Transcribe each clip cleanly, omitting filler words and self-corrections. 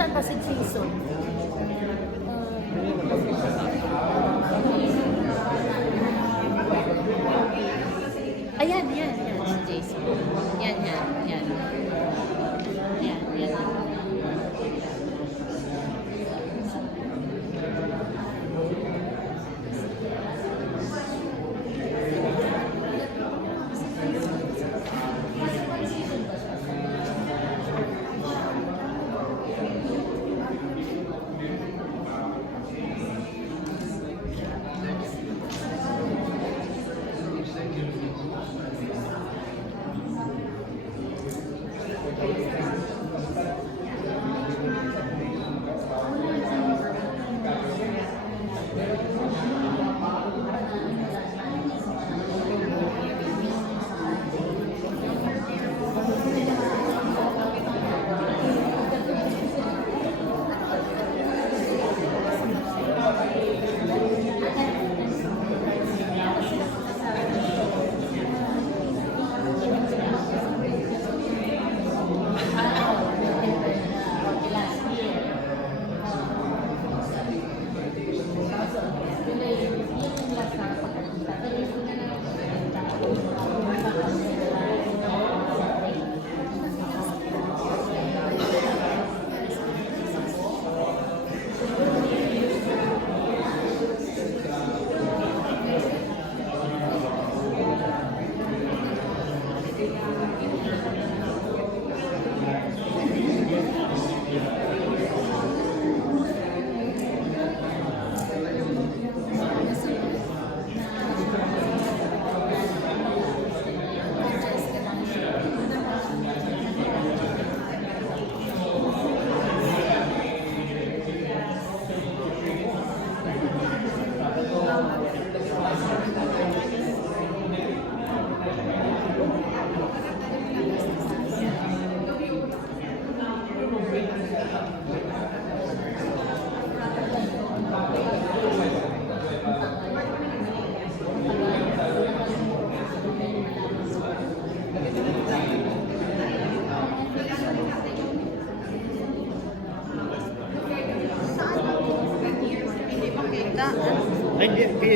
Saan ba si Jason? Ayan, yan, si Jason. Yan. Yan.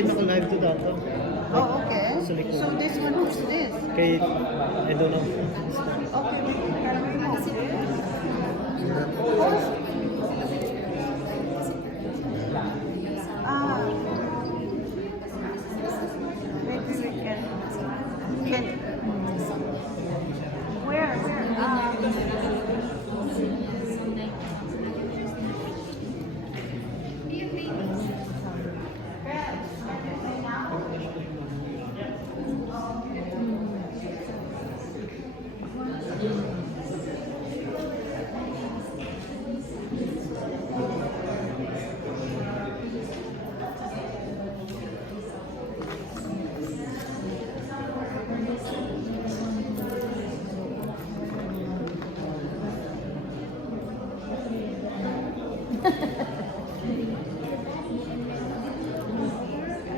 naka-live to dato. Oh, okay. Sa likod. So this one, who's this? Kay, I don't know. Okay, can we move it? Ah. Maybe we can, where?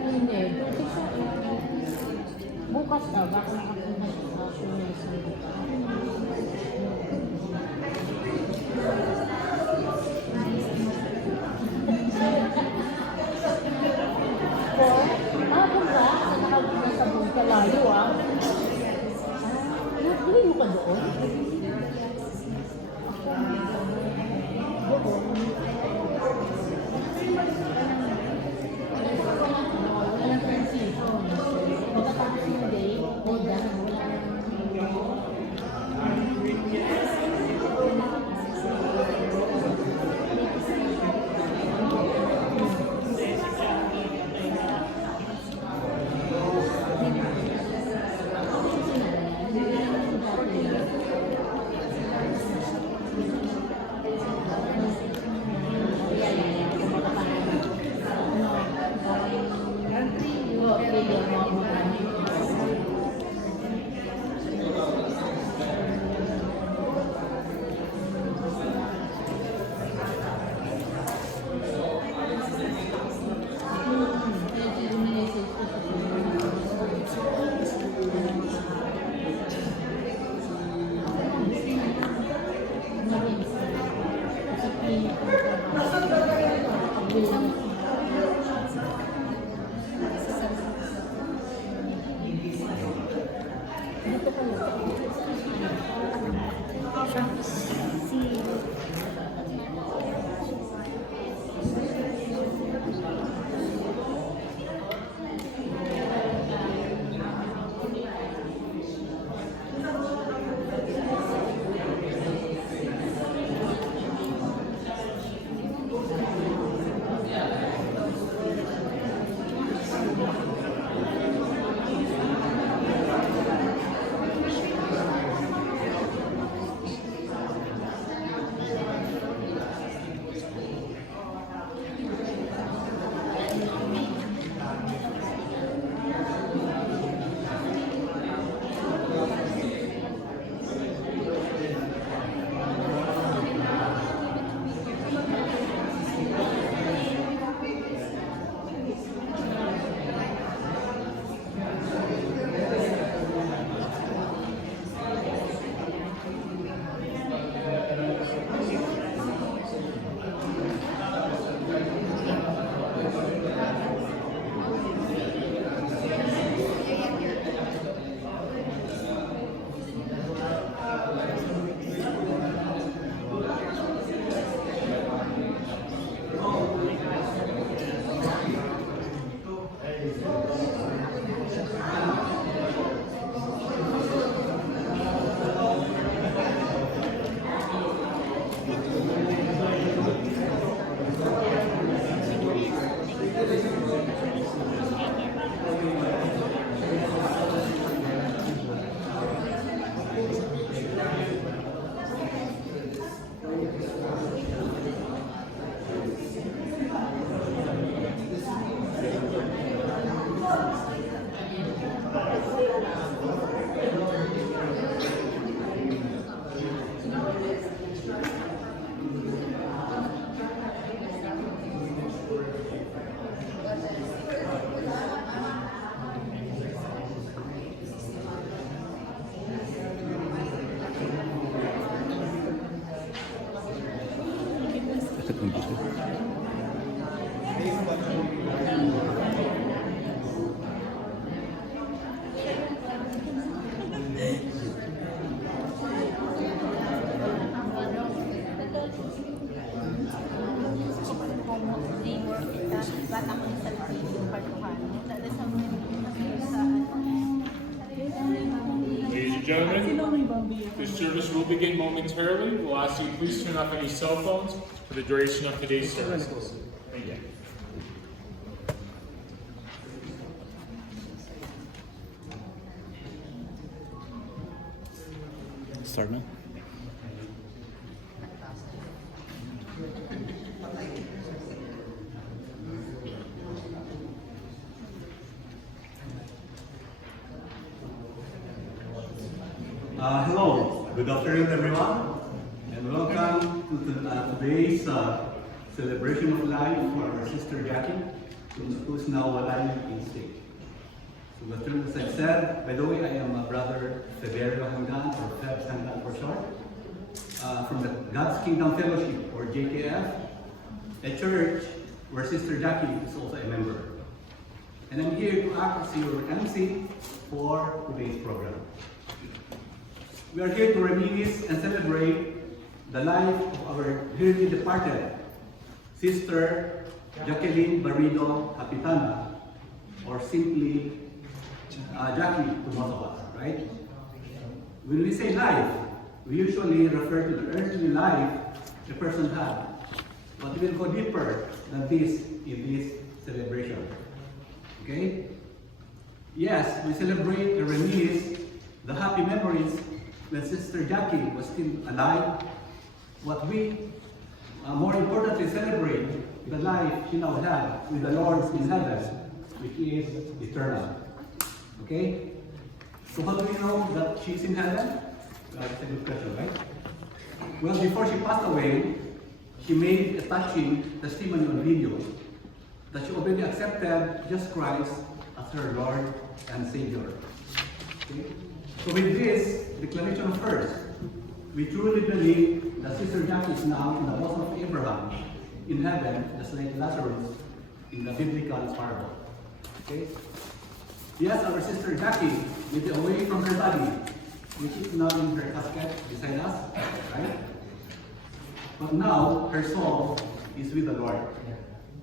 Hindi. Bukas daw, baka makapunta sa tourism. Punta? Sa nakapunta sa Bunta layo ah. Hindi mo ka doon? Walang transition. Pagkatapos yung day, all done. gentlemen, this service will begin momentarily. We'll ask you please turn off any cell phones for the duration of today's service. Thank you. Start now. Hello, good afternoon everyone, and welcome to today's celebration of life for our sister Jackie, who's now alive in state. So as I said, by the way, I am Brother Severio Hanggan, or Feb Hanggan for short, from the God's Kingdom Fellowship, or JKF, a church where Sister Jackie is also a member. And I'm here to act as your MC for today's program. We are here to reminisce and celebrate the life of our dearly departed Sister Jacqueline Barrido Capitana, or simply Jackie to most of us, right? When we say life, we usually refer to the earthly life a person had, but we will go deeper than this in this celebration. Okay? Yes, we celebrate and reminisce the happy memories when Sister Jackie was still alive. What we more importantly celebrate the life she now has with the Lord in heaven, which is eternal. Okay? So how do we know that she's in heaven? That's a good question, right? Well, before she passed away, she made a touching testimony on video that she already accepted Jesus Christ as her Lord and Savior. Okay? So with this declaration of hers, we truly believe that Sister Jackie is now in the bosom of Abraham in heaven, just like Lazarus in the biblical parable. Okay? Yes, our Sister Jackie may be away from her body, which is now in her casket beside us, right? But now her soul is with the Lord.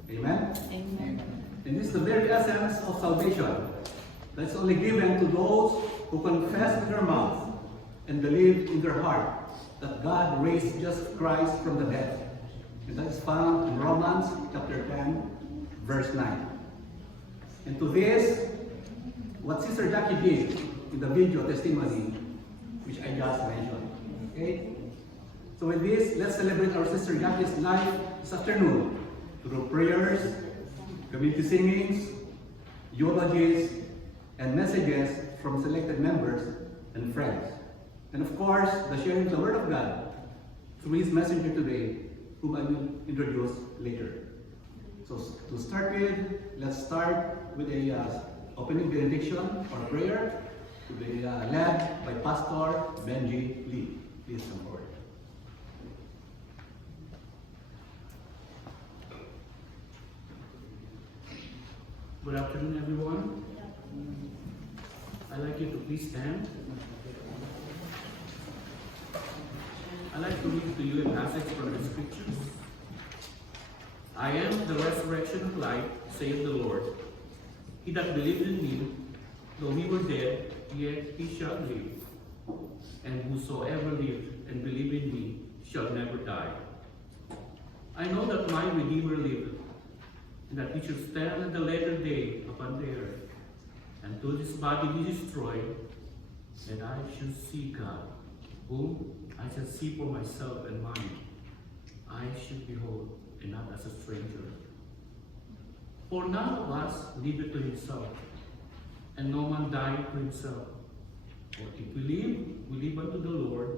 Amen? Amen. And this is the very essence of salvation that's only given to those who confess with their mouth and believe in their heart that God raised Jesus Christ from the dead. And that is found in Romans chapter 10, verse 9. And to this, what Sister Jackie did in the video testimony, which I just mentioned. Okay? So with this, let's celebrate our Sister Jackie's life this afternoon through prayers, community singings, eulogies, and messages from selected members and friends. And of course, the sharing of the Word of God through His messenger today, whom I will introduce later. So to start with, let's start with a opening benediction or prayer to be led by Pastor Benji Lee. Please come forward. Good afternoon, everyone. I'd like you to please stand. I'd like to read to you a passage from the scriptures. I am the resurrection of life, saith the Lord. He that believed in me, though he were dead, yet he shall live. And whosoever lived and believed in me shall never die. I know that my Redeemer liveth, and that he shall stand at the latter day upon the earth. And till this body be destroyed, and I shall see God, whom I shall see for myself and mine. I shall behold, and not as a stranger. For none of us liveth to himself, and no man dieth to himself. For if we live unto the Lord,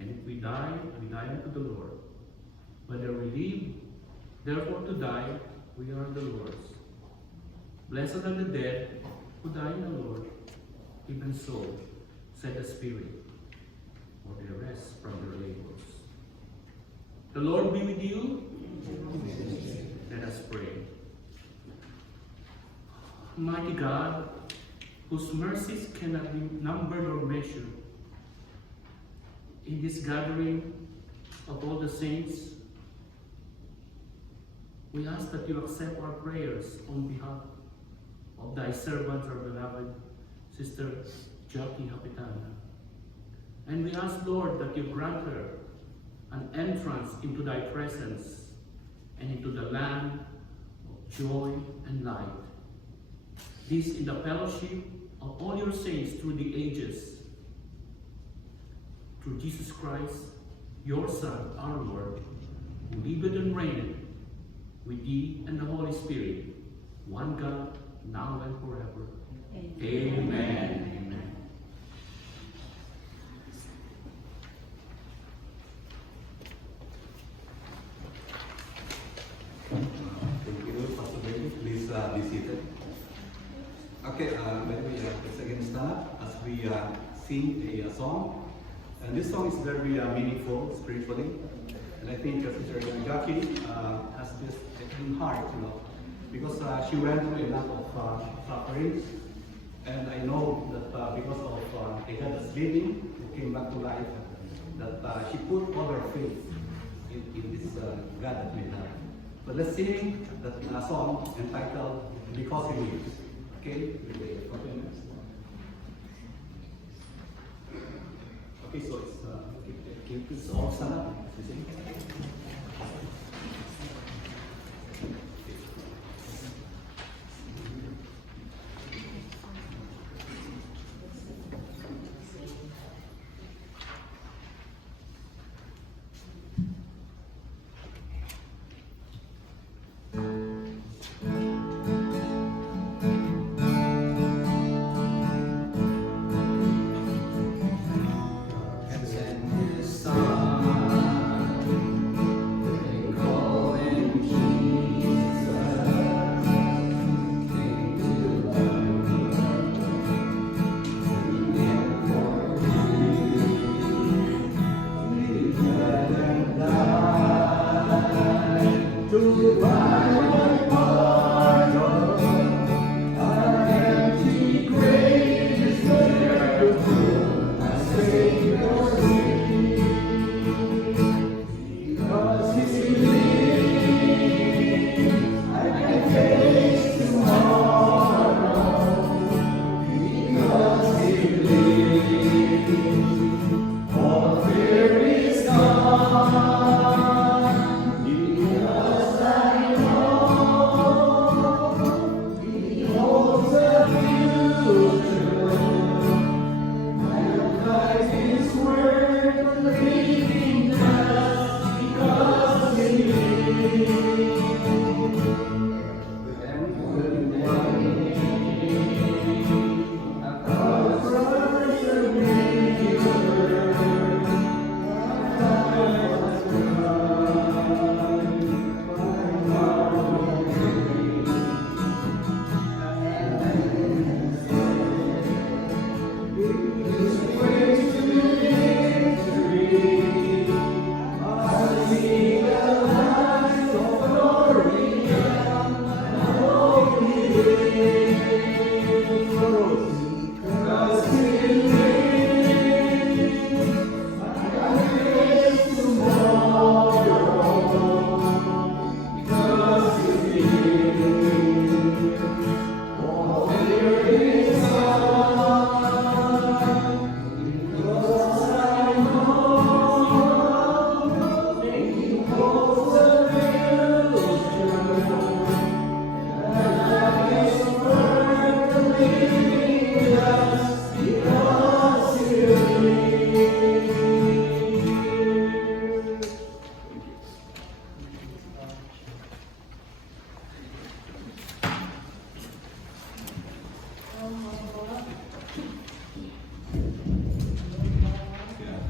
and if we die unto the Lord. Whether we live, therefore to die, we are the Lord's. Blessed are the dead who die in the Lord. Even so, said the Spirit, or they rest from their labors. The Lord be with you. Let us pray. Mighty God, whose mercies cannot be numbered or measured, in this gathering of all the saints, we ask that you accept our prayers on behalf of thy servant, our beloved Sister Jackie Capitana, And we ask, Lord, that you grant her an entrance into thy presence and into the land of joy and light. This in the fellowship of all your saints through the ages. Through Jesus Christ, your Son, our Lord, who liveth and reigneth with thee and the Holy Spirit, one God, now and forever. Amen. Amen. Thank you, Pastor Baby. Please be seated. Okay, let's again start as we sing a song. And this song is very meaningful spiritually. And I think Sister Jackie has this in heart, because she went through a lot of sufferings. And I know that because of a God that's living, who came back to life, that she put all her faith in this God that we have. But let's sing that song entitled Because He Lives. Okay? Okay, so it's all stand up. You see?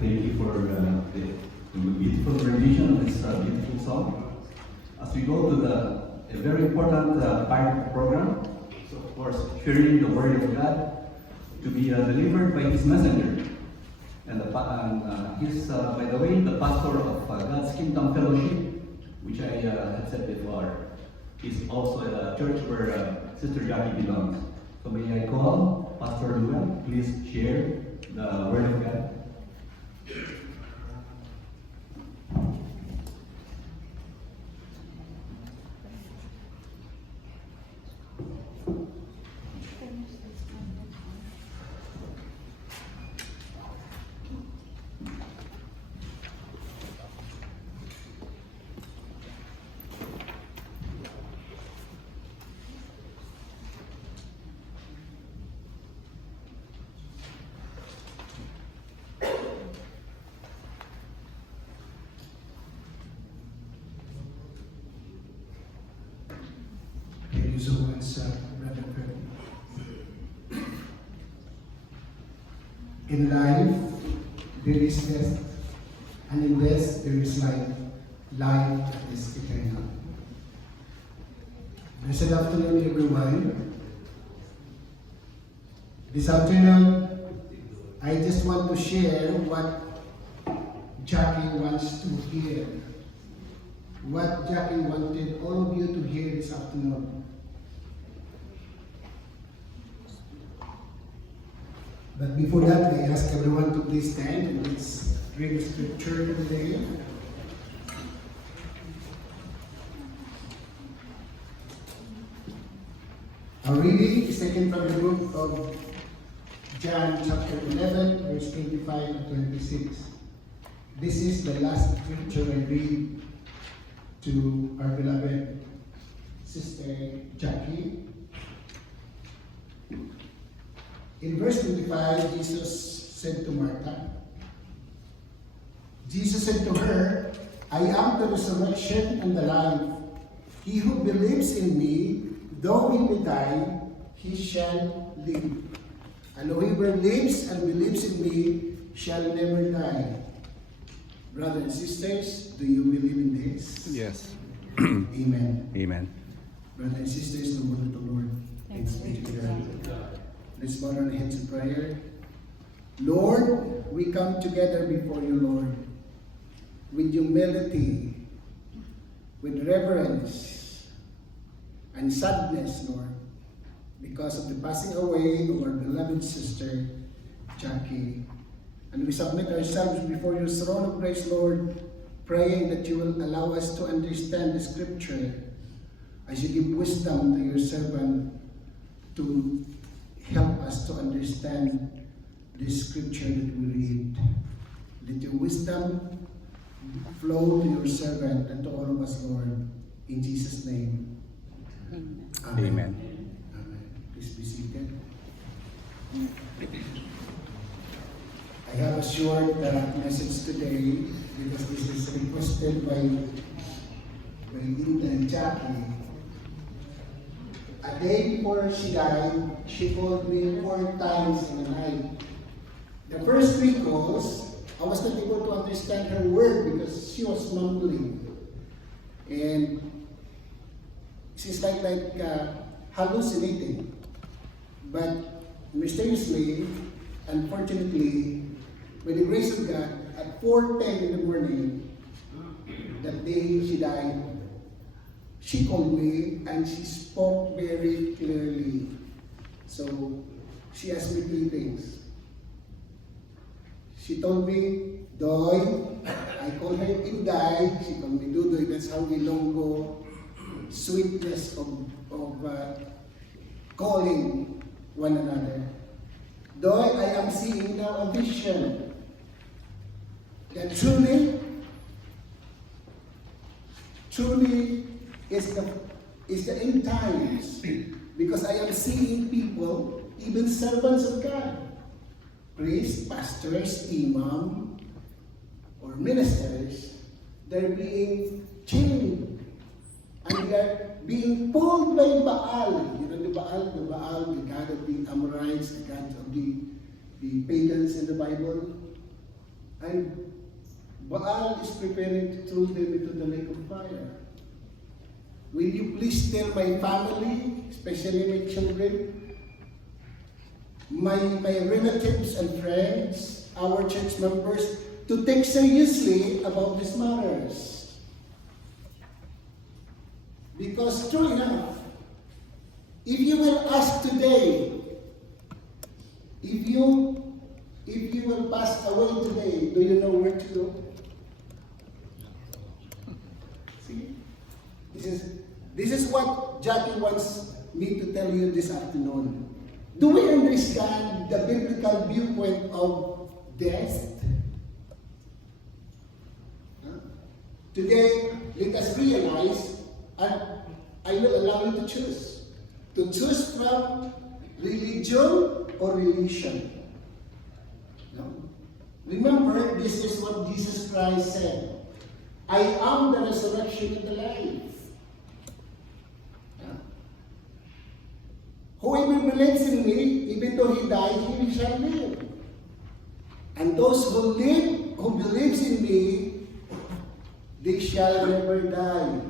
Thank you for the beautiful rendition of this beautiful song. As we go to a very important part of the program, so of course, hearing the word of God to be delivered by His messenger. And he's, by the way, the pastor of God's Kingdom Fellowship, which I had said before, is also a church where Sister Jackie belongs. So may I call Pastor Luan, please share the word of God. In life, there is death, and in death, there is life. Life that is eternal. Blessed afternoon, everyone. This afternoon, I just want to share what Jackie wants to hear. What Jackie wanted all of you to hear this afternoon. But before that, I ask everyone to please stand and let's read the scripture today. Our reading is taken from the book of John chapter 11, verse 25 to 26. This is the last scripture I read to our beloved Sister Jackie. In verse 25, Jesus said to Martha, Jesus said to her, I am the resurrection and the life. He who believes in me, though he may die, he shall live. And whoever lives and believes in me shall never die. Brothers and sisters, do you believe in this? Yes. Amen. Amen. Brothers and sisters, the word of the Lord. Thanks be to God. Let's bow our heads in prayer. Lord, we come together before you, Lord, with humility, with reverence, and sadness, Lord, because of the passing away of our beloved sister, Jackie. And we submit ourselves before your throne of grace, Lord, praying that you will allow us to understand the scripture as you give wisdom to your servant to help us to understand this scripture that we read. Let your wisdom flow to your servant and to all of us, Lord. In Jesus' name. Amen. Amen. Amen. Please be seated. I have a short message today because this is requested by Linda and Jackie. A day before she died, she called me 4 times in the night. The first 3 calls, I was not able to understand her word because she was mumbling. And she's like hallucinating. But mysteriously, unfortunately, by the grace of God, at 4:10 in the morning, that day she died, she called me and she spoke very clearly. So she asked me 3 things. She told me, Doy, I call her Inday, she called me Dudoy, that's how Ilonggo sweetness of calling one another. Doy, I am seeing now a vision that truly is the end times, because I am seeing people, even servants of God, priests, pastors, imam, or ministers, they're being chained and they are being pulled by Baal. You know the Baal, the god of the Amorites, the god of the pagans in the Bible. And Baal is preparing to throw them into the lake of fire. Will you please tell my family, especially my children, my relatives and friends, our church members, to take seriously about these matters? Because true enough, if you will ask today, if you will pass away today, do you know where to go? See? This is what Jackie wants me to tell you this afternoon. Do we understand the biblical viewpoint of death? Today, let us realize, and I will allow you to choose. To choose from religion or religion. No? Remember, this is what Jesus Christ said. I am the resurrection and the life. Whoever believes in me, even though he died, he shall live. And those who believes in me, they shall never die.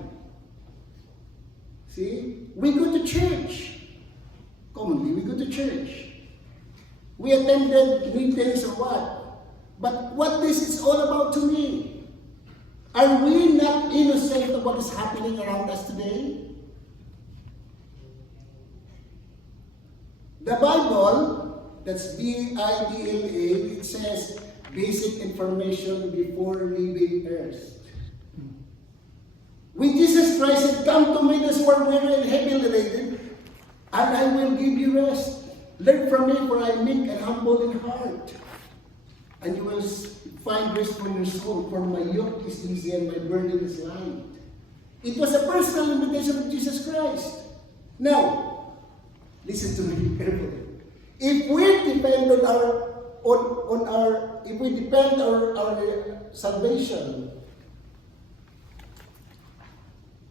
See? We go to church. Commonly, we go to church. We attended meetings or what? But what this is all about to me? Are we not innocent of what is happening around us today? The Bible, that's Bibla, it says basic information before leaving earth. When Jesus Christ said, "Come to me, those who are weary and heavy laden, and I will give you rest. Learn from me, for I am meek and humble in heart. And you will find rest for your soul, for my yoke is easy and my burden is light." It was a personal invitation of Jesus Christ. Now, listen to me carefully. If we depend on our salvation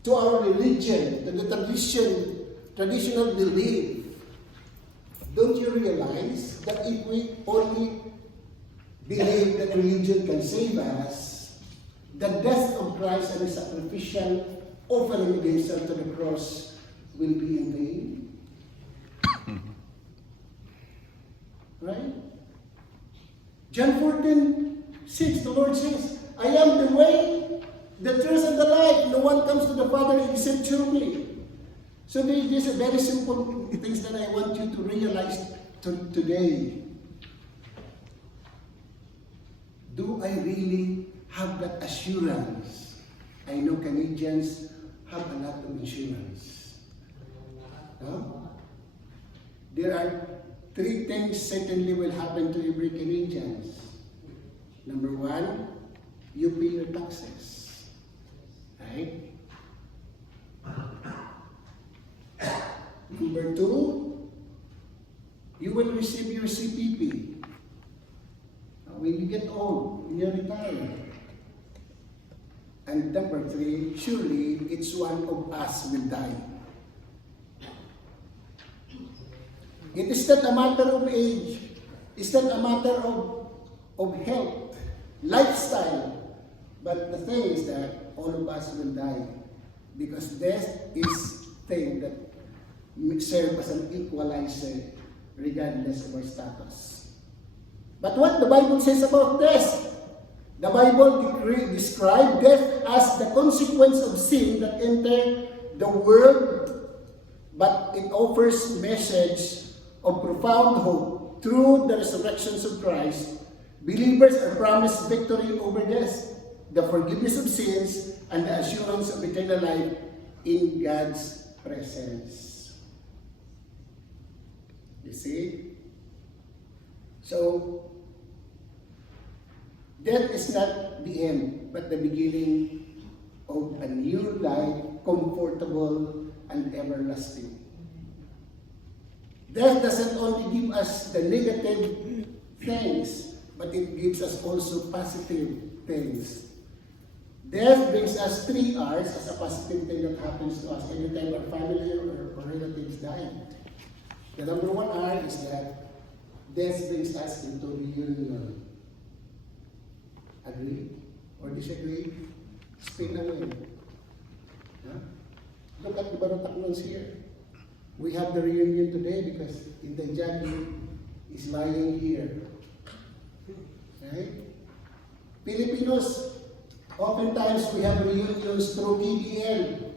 to our religion, to the traditional belief, don't you realize that if we only believe that religion can save us, the death of Christ and His sacrificial offering Himself to the cross will be in vain? Right? John 14:6, the Lord says, "I am the way, the truth, and the life. No one comes to the Father except through me." So these are very simple things that I want you to realize today. Do I really have that assurance? I know Canadians have a lot of insurance. No? There are 3 things certainly will happen to every Canadian. Number 1, you pay your taxes. Right? Number 2, you will receive your CPP. When you get old, when you retire. And number 3, surely each one of us will die. It is not a matter of age. It's not a matter of health, lifestyle. But the thing is that all of us will die. Because death is thing that serves as an equalizer regardless of our status. But what the Bible says about death? The Bible describes death as the consequence of sin that entered the world, but it offers message of profound hope. Through the resurrections of Christ, believers are promised victory over death, the forgiveness of sins, and the assurance of eternal life in God's presence. You see? So, death is not the end, but the beginning of a new life, comfortable and everlasting. Death doesn't only give us the negative things, but it gives us also positive things. Death brings us 3 R's as a positive thing that happens to us every time our family or relatives die. The number 1 R is that death brings us into reunion. Agree or disagree? Speak away. Huh? Look at the Barataklons here. We have the reunion today because Inday Jackie is lying here. Right? Filipinos, oftentimes we have reunions through PBL.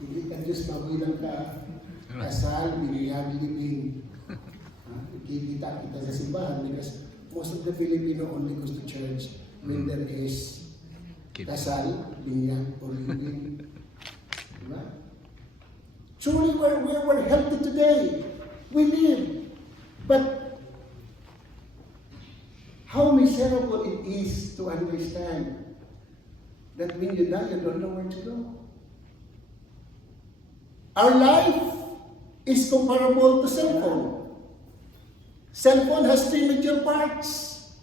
Hindi ka just mabilang ka kasal, biniyag-libing. Kikita kita sa simbahan because most of the Filipino only goes to church when there is kasal, binyag, or libing. Diba? Truly, we're healthy today. We live. But how miserable it is to understand that when you die, you don't know where to go. Our life is comparable to cell phone. Cell phone has 3 major parts.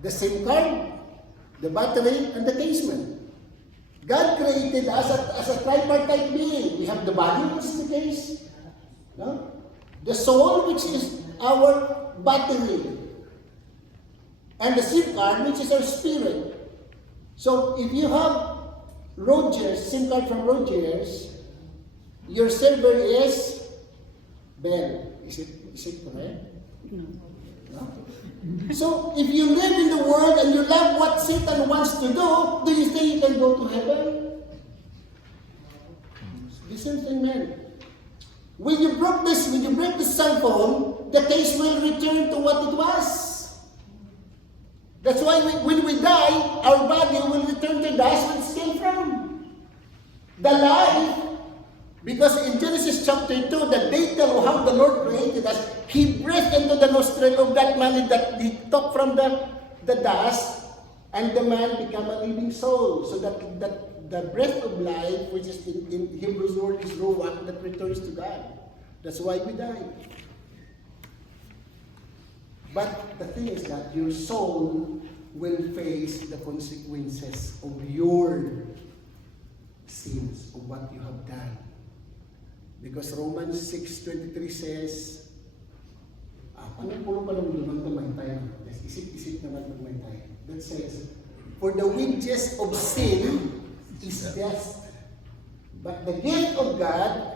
The SIM card, the battery, and the casement. God created us as a tripartite being. We have the body, which is the case. No? The soul, which is our battery. and the SIM card, which is our spirit. So if you have Rogers, SIM card from Rogers, your server is Bell. Is it correct? No? So if you live in the world and you love what Satan wants to do you think you can go to heaven? The same thing, man. When you break this cell phone, the case will return to what it was. That's why when we die, our body will return to dust where it came from. The life, because in Genesis chapter 2, the detail of how the Lord created us, He breathed into the nostril of that man that He took from the dust, and the man became a living soul. So that the breath of life, which is in Hebrews word is ruach, that returns to God. That's why we die. But the thing is that your soul will face the consequences of your sins, of what you have done. Because Romans 6:23 says, anong pulo pa naman doon ito may tayo? Isip-isip naman may tayo. That says, for the wages of sin is death, but the gift of God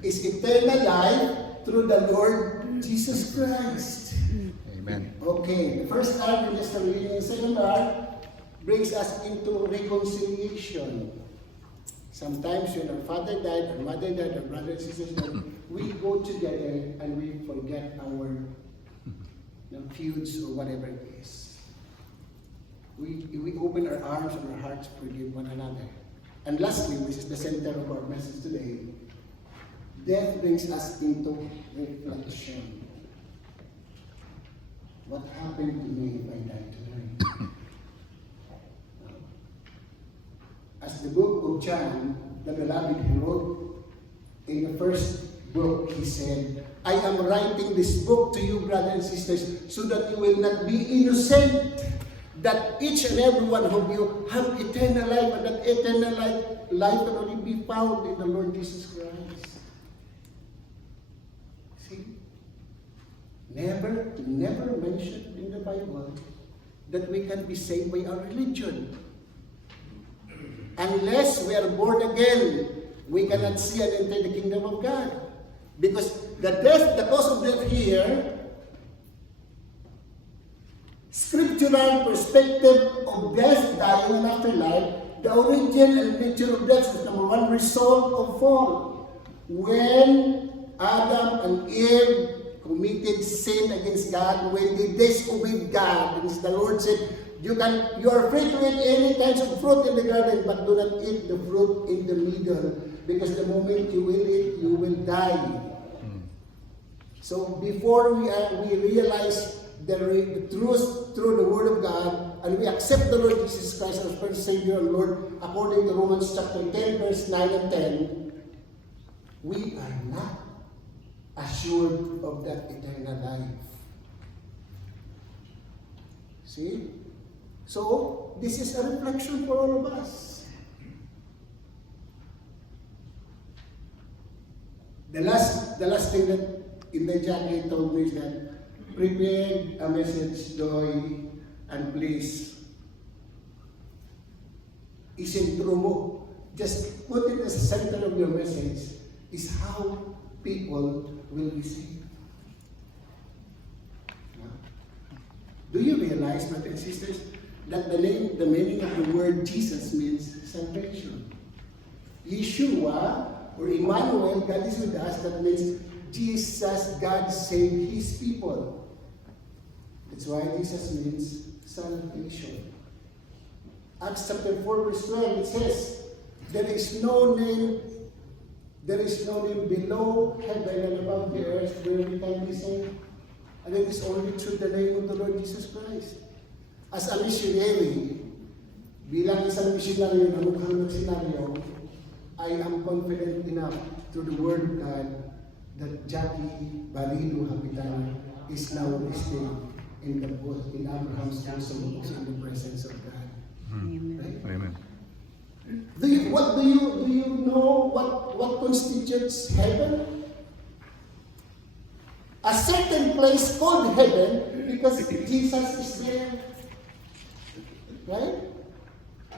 is eternal life through the Lord Jesus Christ. Amen. Okay, the first part, just the reading, the second part brings us into reconciliation. Sometimes when our father died, our mother died, our brother and sisters died, we go together and we forget our feuds or whatever it is. We open our arms and our hearts to forgive one another. And lastly, which is the center of our message today, death brings us into reflection. What happened to me if I died tonight? As the book of John, the beloved, he wrote in the first book, he said, I am writing this book to you, brothers and sisters, so that you will not be innocent, that each and every one of you have eternal life, and that eternal life can only be found in the Lord Jesus Christ. See? Never mentioned in the Bible that we can be saved by our religion. Unless we are born again, we cannot see and enter the kingdom of God. Because the cause of death here, scriptural perspective of death, dying, and afterlife, the origin and nature of death is number one, result of fall. When Adam and Eve committed sin against God, when they disobeyed God, and the Lord said, you are free to eat any kinds of fruit in the garden, but do not eat the fruit in the middle, because the moment you will eat, you will die. So before we realize the truth through the Word of God, and we accept the Lord Jesus Christ as first Savior and Lord, according to Romans chapter 10, verse 9 and 10, we are not assured of that eternal life. See? So, this is a reflection for all of us. The last thing that Inday Jackie told me is that prepare a message, joy, and please isentro mo. Just put it as the center of your message is how people will be saved. Do you realize, brothers and sisters, that the meaning of the word Jesus means salvation? Yeshua or Emmanuel, God is with us, that means Jesus, God saved His people. That's why Jesus means salvation. Acts chapter 4 verse 12, it says, there is no name below heaven and above the earth where we can be saved. And it is only through the name of the Lord Jesus Christ. As a missionary, bilang isang missionary na mukhang missionaryo, I am confident enough through the Word of God that Jackie Balido Habitan is now listening in Abraham's bosom, in the presence of God. Right? Amen. Do you know what constitutes heaven? A certain place called heaven because Jesus is there. Right?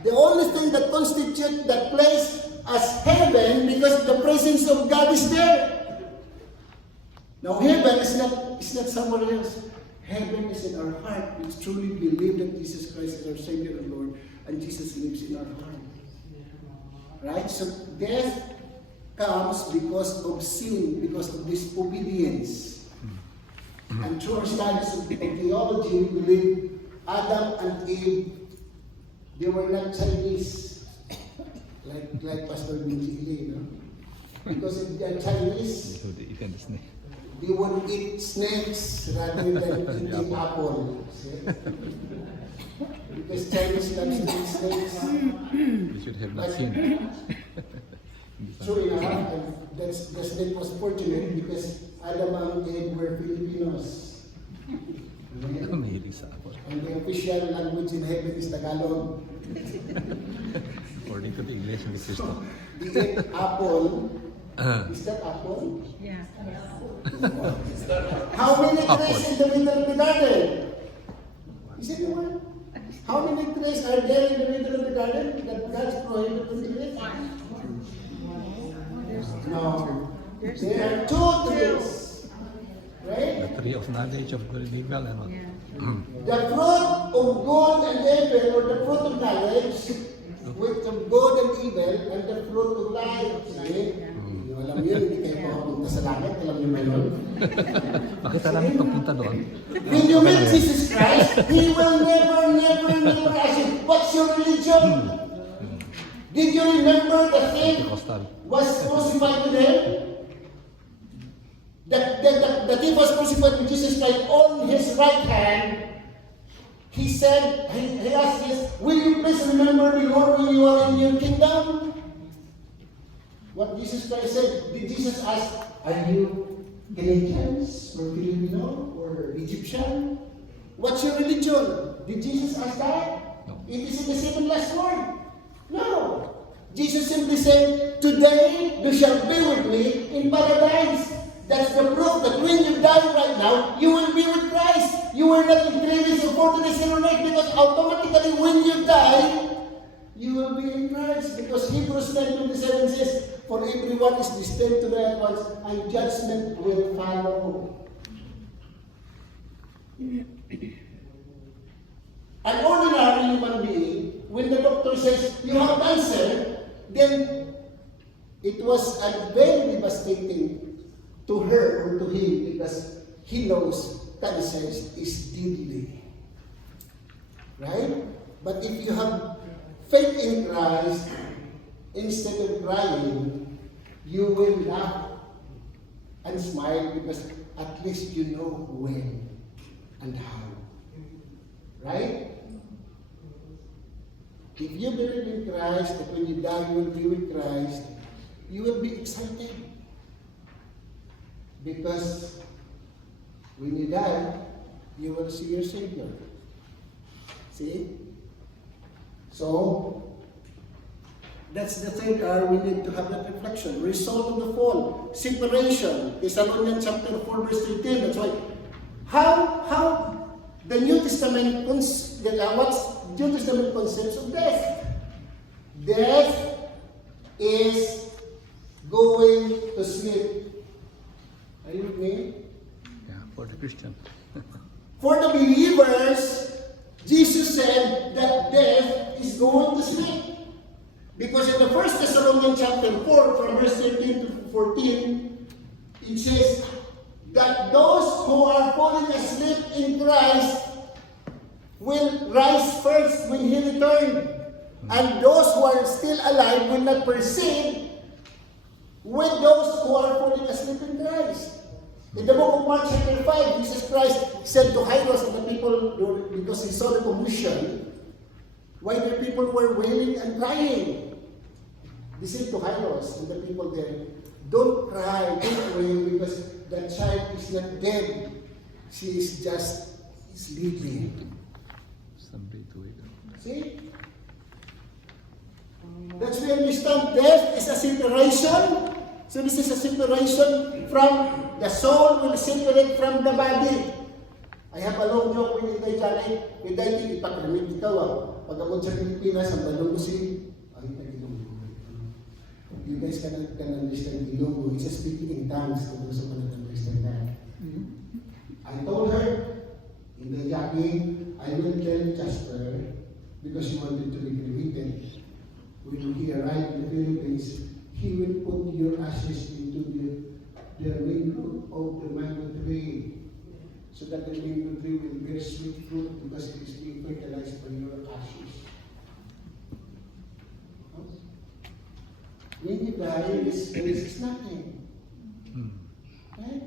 The only thing that constitutes that place as heaven because the presence of God is there. Now heaven is not somewhere else. Heaven is in our heart. We truly believe that Jesus Christ is our Savior and Lord, and Jesus lives in our heart. Right? So death comes because of sin, because of disobedience. And through our studies of theology, we believe Adam and Eve, they were not Chinese, like Pastor Benji, no? Because if they are Chinese, they would eat snakes rather than eating apple. See? Because Chinese loves to eat snakes. We should have not seen. True enough, and that was fortunate because Adam and Eve were Filipinos. Mahilig sa apple. And the official language in heaven is Tagalog. According to the English of Cristo. They ate apple. Is that apple? Yeah. How many trees in the middle of the garden? Is it the one? How many trees are there in the middle of the garden that God's prohibited from eating? No. There are 2 trees. Right? The tree of knowledge of good and evil and what? The fruit of good and evil, or the fruit of knowledge, with the good and evil, and the fruit of life. See? Alam niyo, hindi kayo makapunta sa langit. Alam niyo ba yun? Bakit namin pagpunta doon? When you meet Jesus Christ, He will never ask you, what's your religion? Did you remember the thief Pentecostal. was crucified with Him? The thief was crucified with Jesus Christ on his right hand. He said, he asked this, will you please remember me, Lord, when you are in your kingdom? What Jesus Christ said, did Jesus ask, are you Canadians or Filipino or Egyptian? What's your religion? Did Jesus ask that? No. It is in the 7 last word. No. Jesus simply said, today you shall be with me in paradise. That's the proof that when you die right now, you will be with Christ. You were not in 3 days or 40 days in a night because automatically when you die, you will be in Christ. Because Hebrews 10:27 says, for everyone is destined to die at once, and judgment will follow. An ordinary human being, when the doctor says, you have cancer, then it was a very devastating to her or to him because he knows cancer is deadly. Right? But if you have faith in Christ, instead of crying, you will laugh and smile because at least you know when and how. Right? If you believe in Christ, that when you die you will be with Christ, you will be excited. Because when you die, you will see your Savior. See? So, that's the thing, we need to have that reflection. Result of the fall, separation. Thessalonians chapter 4, verse 13. That's why, how the New Testament, what's New Testament concepts of death? Death is going to sleep. Are you with me? Yeah, for the Christian. For the believers, Jesus said that death is going to sleep. Because in the 1 Thessalonians chapter 4, from verse 13 to 14, it says that those who are falling asleep in Christ will rise first when He returns. And those who are still alive will not proceed with those who are falling asleep in Christ. In the book of Mark chapter 5, Jesus Christ said to Jairus and the people, because he saw the commotion, why the people were wailing and crying. He said to Jairus and the people there, don't cry, don't wail, because the child is not dead. She is just sleeping. Somebody to it. See? That's why we understand death is a separation. So this is a separation from the soul will separate from the body. I have a long joke with Inday Janet. Inday, ipakramit ikaw Pag-abot sa Pilipinas, ang balong ko si... Ay, Ilonggo. You guys can understand Ilonggo. It's just speaking in tongues. Kung gusto ko na understand that. I told her, Inday Jackie, I will tell Jasper because she wanted to be cremated. When he arrived in the Philippines, he will put your ashes into the main root of the mango tree. So that the mango tree will bear sweet fruit because it is being fertilized by your ashes. When you die, this is nothing. Right?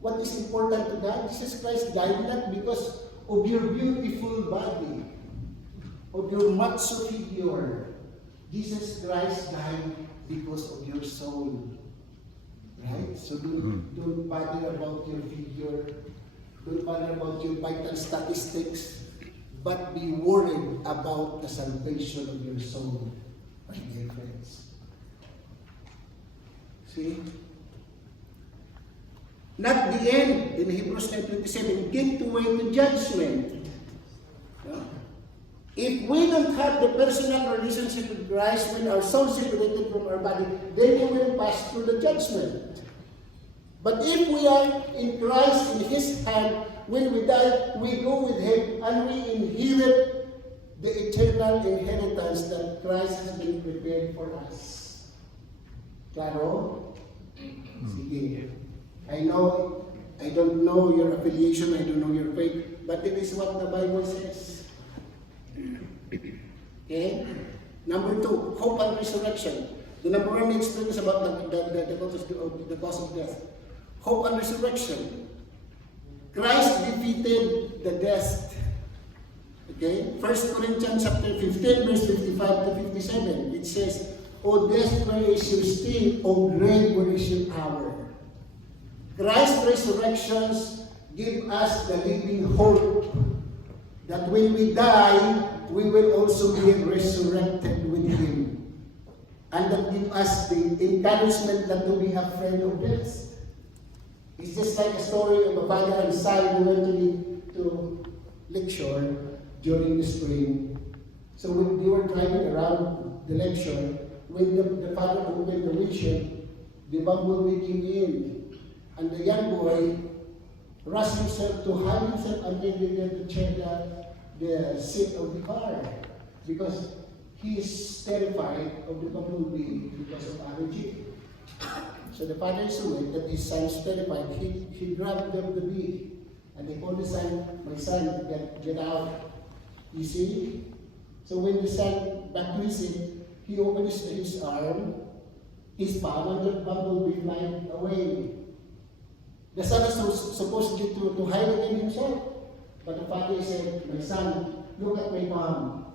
What is important to God? Jesus Christ died not because of your beautiful body, of your macho figure. Jesus Christ died because of your soul. Right? So don't bother about your figure. Don't bother about your vital statistics. But be worried about the salvation of your soul, my dear friends. See? Not the end, in Hebrews 9:27, give way to judgment. If we don't have the personal relationship with Christ, when our soul is separated from our body, then we will pass through the judgment. But if we are in Christ, in His hand, when we die, we go with Him and we inherit the eternal inheritance that Christ has been prepared for us. Claro? Sige. I don't know your affiliation, I don't know your faith, but it is what the Bible says. Okay? Number 2, hope and resurrection. The number 1 experience about the cause of death. Hope and resurrection. Christ defeated the death. Okay? 1 Corinthians chapter 15, verse 55 to 57. It says, O death, where is your sting? O grave, where is your power? Christ's resurrections give us the living hope that when we die, we will also be resurrected with Him. And that give us the encouragement that to be afraid of death. It's just like a story of a father and son who went to lecture during the spring. So when they were driving around the lecture, when the father opened the windshield, the bumblebee came in. And the young boy rushed himself to hide himself underneath the chair, the seat of the car, because he is terrified of the bumblebee because of allergy. So the father saw it, that his son is terrified. He grabbed the bee and he told his son, my son, get out. You see? So when the son back to his seat, he opened his arm, his palm, and the bumblebee flying away. The son is supposedly to hide it in himself. But the father said, my son, look at my palm.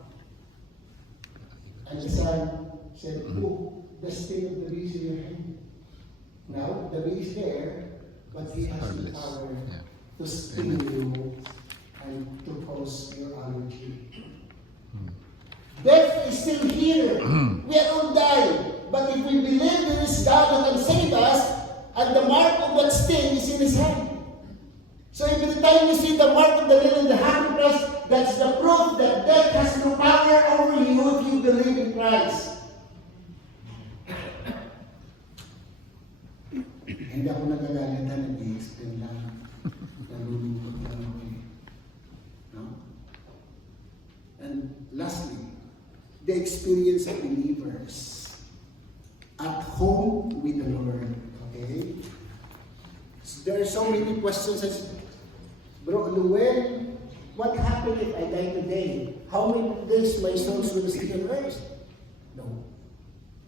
And the son said, oh, the sting of the bee is in your hand. Now, the bee is there, but he has the power to sting you and to cause your allergy. Death is still here. We are all dying. But if we believe there is God who can save us, and the mark of that sting is in His hand. So every time you see the mark of the nail in the hand of Christ, that's the proof that death has no power over you if you believe in Christ. Hindi ako nagagalitan, nag-i-explain lang. Nalulungkot lang ako eh. No? And lastly, the experience of believers at home with the Lord. Okay? So there are so many questions as, Bro Luel, what happened if I die today? How many days my souls will stay on earth? No.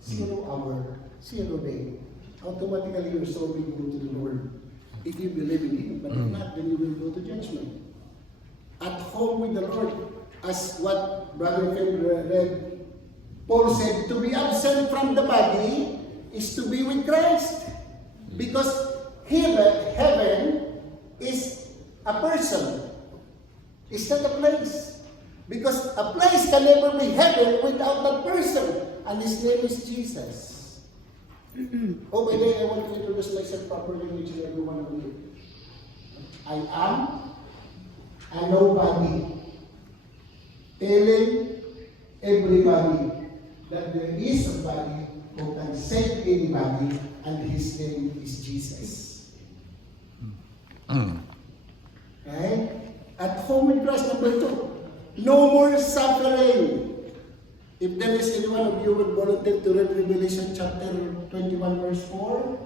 0 hour, 0 day. Automatically your soul will go to the Lord if you believe in Him. But if not, then you will go to judgment. At home with the Lord, as what Brother Phil read, Paul said, to be absent from the body is to be with Christ. Because heaven is a person. It's not a place. Because a place can never be heaven without that person. And His name is Jesus. Oh, by the way, I want to introduce myself properly to each and every one of you. I am a nobody, telling everybody that there is somebody who can save anybody, and his name is Jesus. Right? At home with Christ, number 2. No more suffering. If there is any one of you would volunteer to read Revelation chapter 21 verse 4.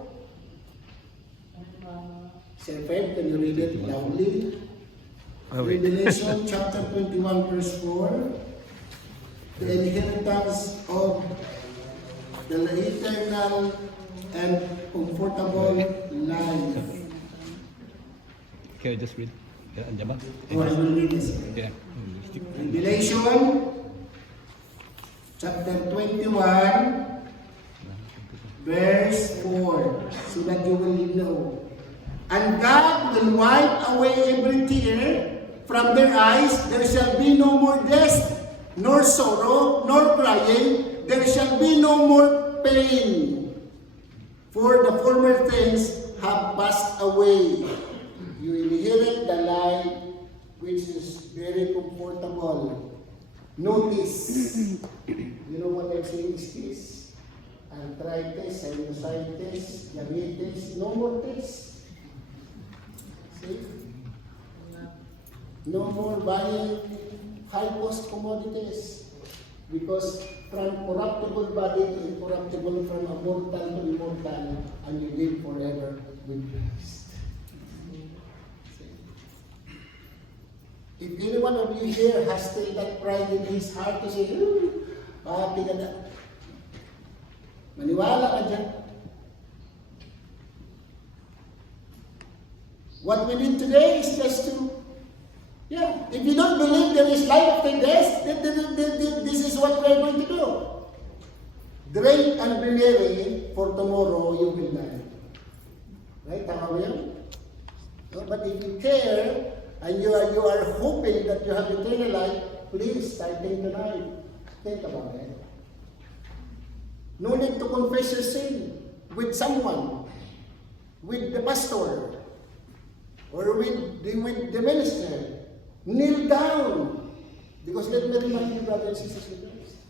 Sir Fred, can you read it loudly? Revelation chapter 21 verse 4. The inheritance of the eternal and comfortable life. Can I just read? Yeah, andyan ba? Oh, I will read this. Yeah. Revelation chapter 21 verse 4, so that you will know. And God will wipe away every tear from their eyes. There shall be no more death, nor sorrow, nor crying. There shall be no more pain, for the former things have passed away. You inherit the life which is very comfortable. Notice, you know what I'm saying is this? Arthritis, sinusitis, diabetes, no more this. See? No more buying high-cost commodities. Because from corruptible body to incorruptible, from a mortal to immortal, and you live forever with Christ. If any one of you here has still that pride in his heart to say, pati ka na. Maniwala ka dyan. What we need today is just to, if you don't believe there is life after death, this is what we're going to do. Drink and be merry, for tomorrow you will die. Right? Tama ba yan? No? But if you care, and you are hoping that you have eternal life, please, starting tonight, think about it. No need to confess your sin with someone, with the pastor, or with the minister. Kneel down. Because let me remind you, brothers and sisters in Christ,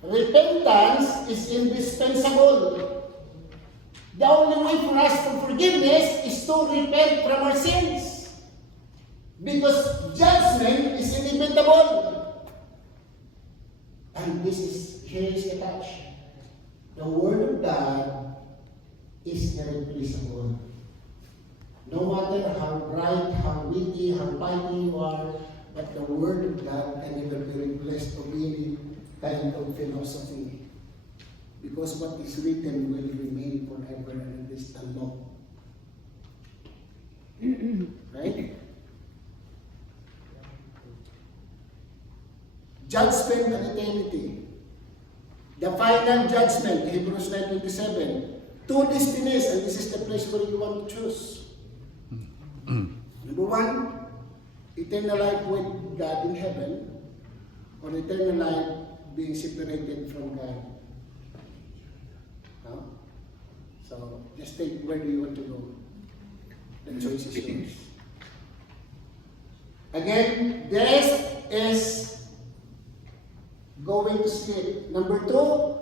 repentance is indispensable. The only way for us for forgiveness is to repent from our sins. Because judgment is inevitable. And here is the catch. The Word of God is irreplaceable. No matter how bright, how witty, how mighty you are, but the Word of God can never be replaced of any kind of philosophy. Because what is written will remain forever, and it is the law. Right? Judgment and eternity. The final judgment, Hebrews 9:27. 2 destinies, and this is the place where you want to choose. Number 1, eternal life with God in heaven, or eternal life being separated from God. No? So, just take where do you want to go. The choice is yours. Again, death is going to sleep. Number 2,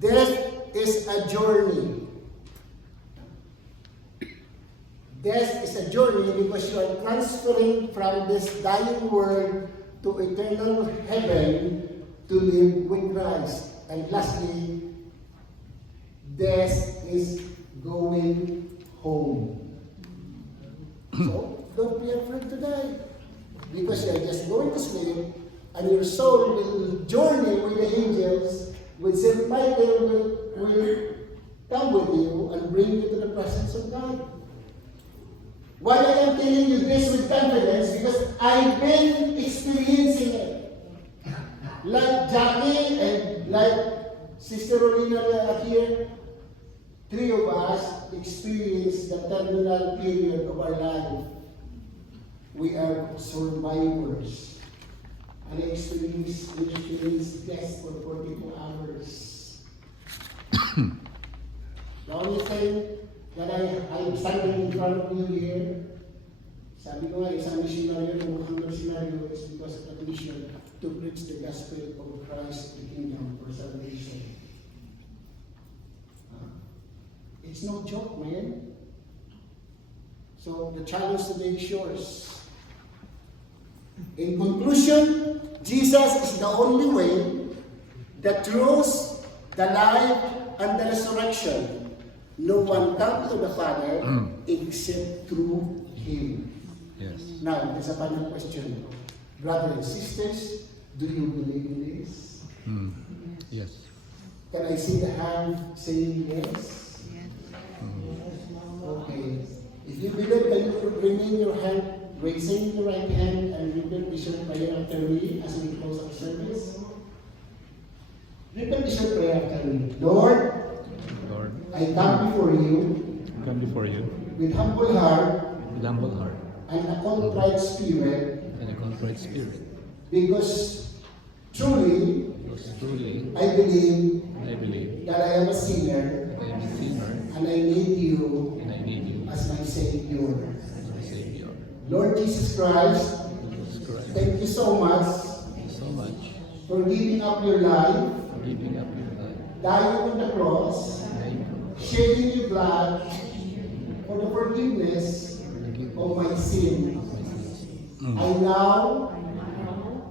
death is a journey. Death is a journey because you are transferring from this dying world to eternal heaven to live with Christ. And lastly, death is going home. So, don't be afraid to die. Because you are just going to sleep, and your soul will journey with the angels, with St. Michael will come with you and bring you to the presence of God. Why I am telling you this with confidence? Because I've been experiencing it. Like Jackie and like Sister Rolina here, 3 of us experienced the terminal period of our life. We are survivors. And I experienced death for 42 hours. The only thing that I'm standing in front of you here, Sabi ko nga, isang missionary ng mga missionary is because of that mission to preach the gospel of Christ, the kingdom for salvation. It's no joke, man. So the challenge today is yours. In conclusion, Jesus is the only way, the truth, the life, and the resurrection. No one comes to the Father except through Him. Yes. Now, there's a final question. Brothers and sisters, do you believe in this? Yes. Can I see the hand saying yes? Okay. If you believe, can you remain your hand, raising your right hand and repeat this short prayer after me as we close our service? Repeat this short prayer after me. Lord, Lord, I come before you I come before you with humble heart with humble heart and a contrite spirit, and a contrite spirit. because truly Because truly, I believe I believe that I am a sinner I am a sinner and I need you and I need you as my Savior. as my Savior. Lord Jesus Christ, Jesus Christ, thank you so much thank you so much for giving up your life, for giving up your life, dying on the cross, dying shedding your blood for the forgiveness for the forgiveness of my sin. of my sins. I now,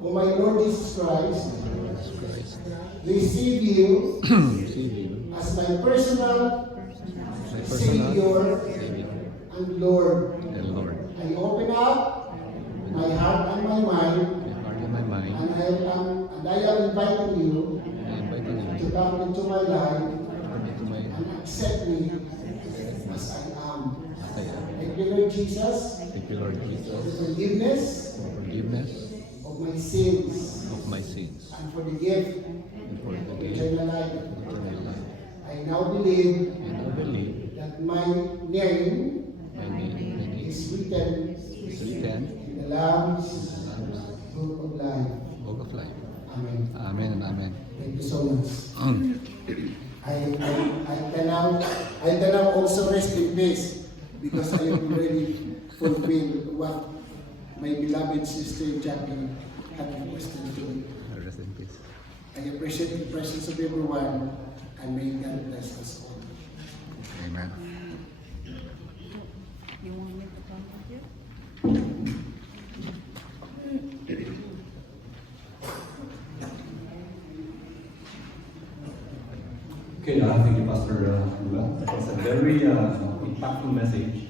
O my Lord Jesus Christ, Jesus Christ, receive you receive you as my personal as my personal Savior Savior and Lord. and Lord. I open up my heart and my mind, My heart and my mind, and I am inviting you I invite you to come into my life to come into my and accept me as I am. as I am. Thank you, Lord Jesus, Thank you, Lord for the Jesus, forgiveness for forgiveness of my sins of my sins and for the gift and for of the gift eternal life. of eternal life. I now believe And I believe that my name my name is written is written in the Lamb's in the Lamb's Book of Life. Book of Life. Amen. Amen and amen. Thank you so much. I can now also rest in peace because I have already fulfilled what my beloved sister Jackie had requested to me. Rest in peace. I appreciate the presence of everyone and may God bless us all. Amen. You want me to come with you? Okay, thank you, Pastor Lula. That was a very impactful message.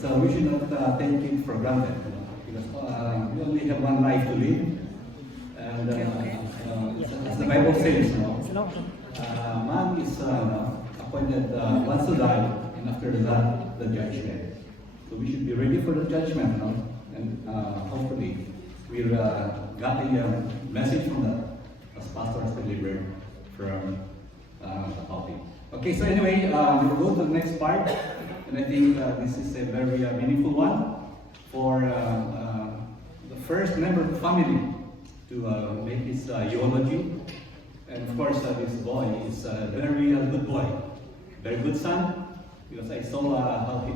That we should not take it for granted, because we only have one life to live. And as the Bible says, man is appointed once to die, and after that, the judgment. So we should be ready for the judgment, and hopefully we'll got a message from the pastor has delivered from the topic. Okay, so anyway, we'll go to the next part, and I think this is a very meaningful one for the first member of the family to make his eulogy. And of course, this boy is a very good boy, very good son, because I saw how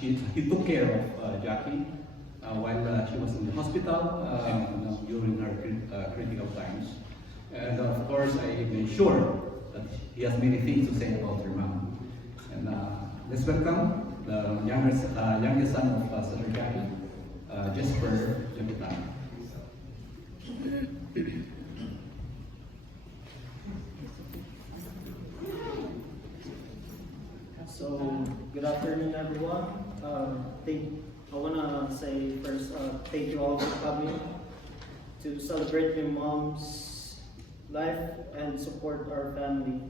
he took care of Jackie while she was in the hospital during her critical times. And of course, I made sure that he has many things to say about her mom. And let's welcome the youngest son of Sister Jackie, Jesper Japitan. So, good afternoon, everyone. I want to say first, thank you all for coming to celebrate your mom's life and support our family.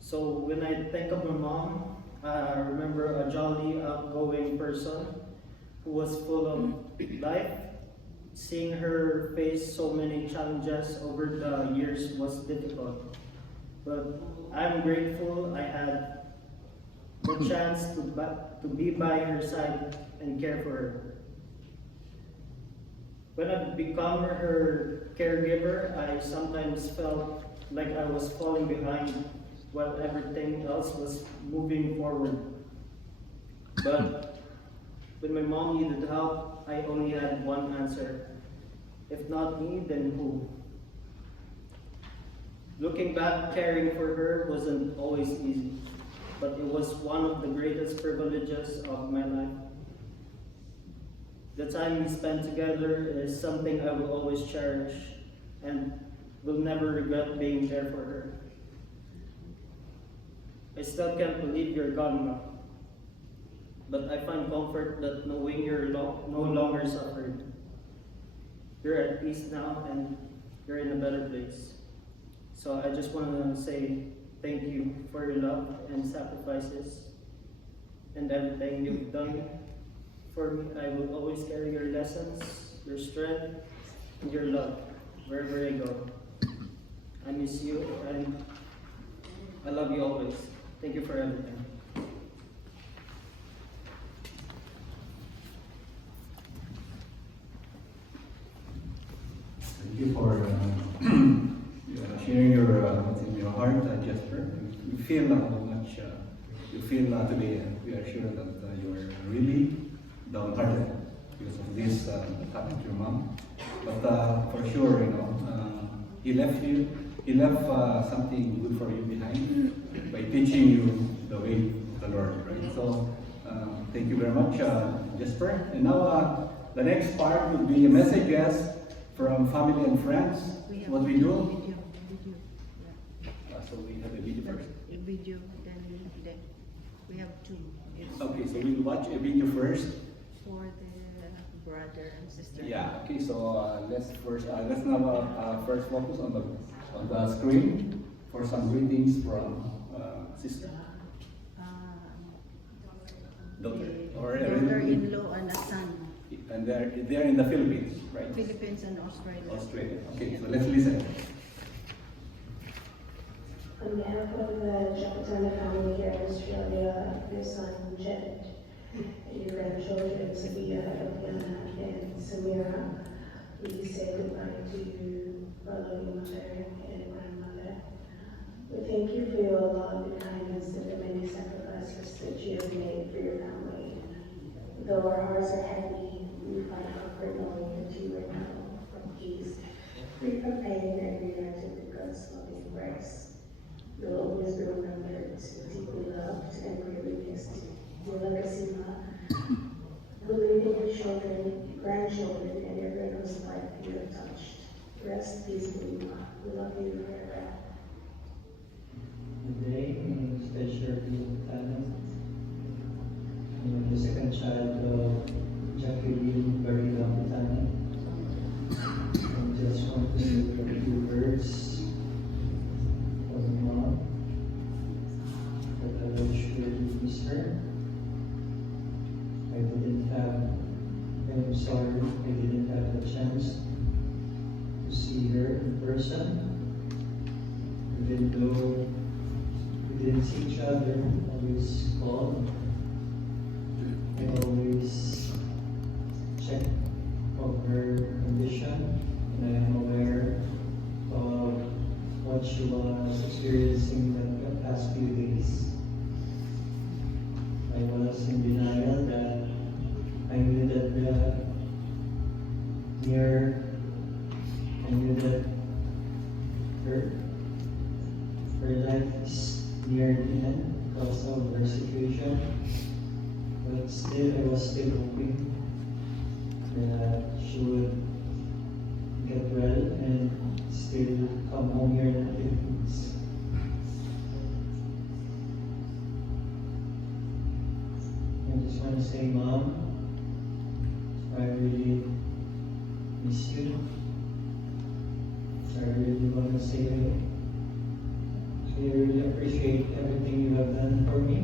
So, when I think of my mom, I remember a jolly, outgoing person who was full of life. Seeing her face so many challenges over the years was difficult. But I'm grateful I had the chance to be by her side and care for her. When I become her caregiver, I sometimes felt like I was falling behind while everything else was moving forward. But when my mom needed help, I only had one answer. If not me, then who? Looking back, caring for her wasn't always easy, but it was one of the greatest privileges of my life. The time we spent together is something I will always cherish and will never regret being there for her. I still can't believe you're gone now, but I find comfort that knowing you're no longer suffering. You're at peace now and you're in a better place. So I just want to say thank you for your love and sacrifices and everything you've done for me. I will always carry your lessons, your strength, and your love wherever I go. I miss you and I love you always. Thank you for everything. Thank you for sharing what's in your heart, Jasper. We feel how much you feel today, and we are sure that you are really downhearted because of this that happened to your mom. But for sure, he left you. He left something good for you behind by teaching you the way of the Lord. Right? So thank you very much, Jasper. And now the next part will be messages from family and friends. What we do? Video. So we have a video first. A video, then we have two. It's Okay, so we'll watch a video first. for the brother and sister. Yeah. Okay. So let's now first focus on the screen for some greetings from sister, daughter, or Daughter-in-law and a son. and they're in the Philippines, right? Philippines and Australia. Australia. Okay. So let's listen. On behalf of the Chapatana family here in Australia, your son Jed, and your grandchildren Sabia, Eliana, and Samira, we say goodbye to you, our loving mother and grandmother. We thank you for your love and kindness and the many sacrifices that you have made for your family. Though our hearts are heavy, we find comfort knowing that you are now from peace, free from pain and reunited to God's loving embrace. You'll always be remembered, deeply loved, and greatly missed. Your legacy, Ma, will leave in your children, grandchildren, and everyone whose life you have touched. Rest peacefully, Ma. We love you forever. Good day, my name is Tesher Talent. I'm the second child of Jacqueline Barriga Pitani. I just want to say a few words for my mom, that I will surely miss her. I'm sorry I didn't have the chance to see her in person, even though we didn't see each other, always call. I always check on her condition, and I am aware of what she was experiencing the past few days. I was in denial that I knew that her life is near the end because of her situation. But still, I was still hoping that she would get well and still come home here in the Philippines. I just want to say, Mom, I really miss you. I really want to say I really appreciate everything you have done for me.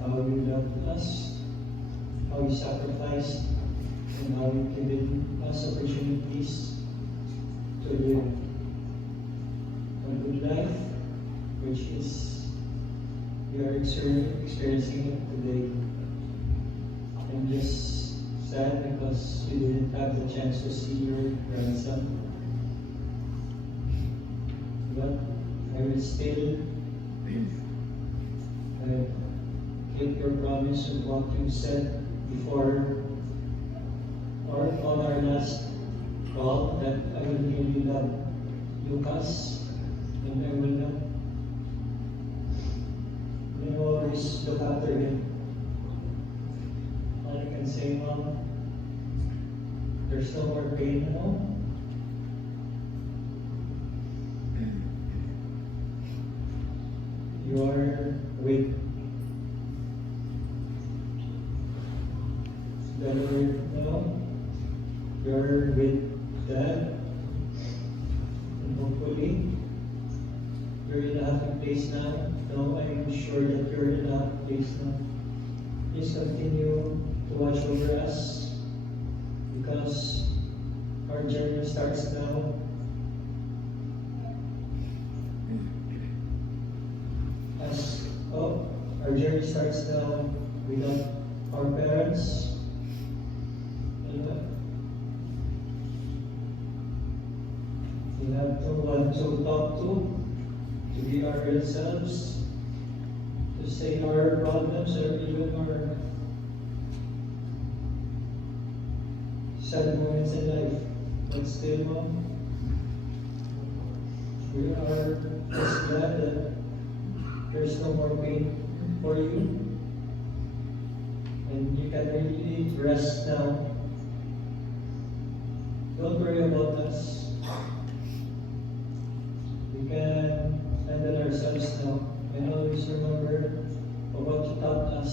How you loved us, how you sacrificed, and how you given us opportunities to live a good life, which is we are experiencing it today. I'm just sad because we didn't have the chance to see your grandson. But I will still keep your promise of what you said before on our last call, that I will really love Lucas and I will not, always look after him. All I can say, Mom, there's no more pain now. You are with the Lord now. You're with Dad. And hopefully, you're in a happy place now. No, I am sure that you're in a happy place now. Please continue to watch over us, because our journey starts now. Our journey starts now without our parents. We have no one to talk to be our real selves, to say our problems or even our sad moments in life. But still, Mom, we are just glad that there's no more pain for you, and you can really rest now. Don't worry about us. We can handle ourselves now, and always remember of what you taught us.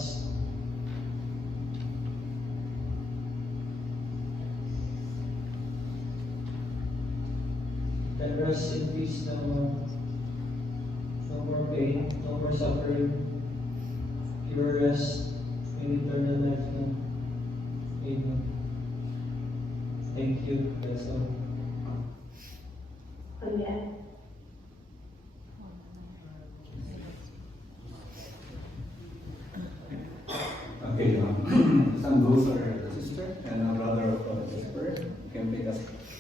Can rest in peace now. No more pain, no more suffering. Pure rest in eternal life now. Amen. Thank you. That's all. Amen. Okay, some those are the sister and a brother of the sister. You can make us,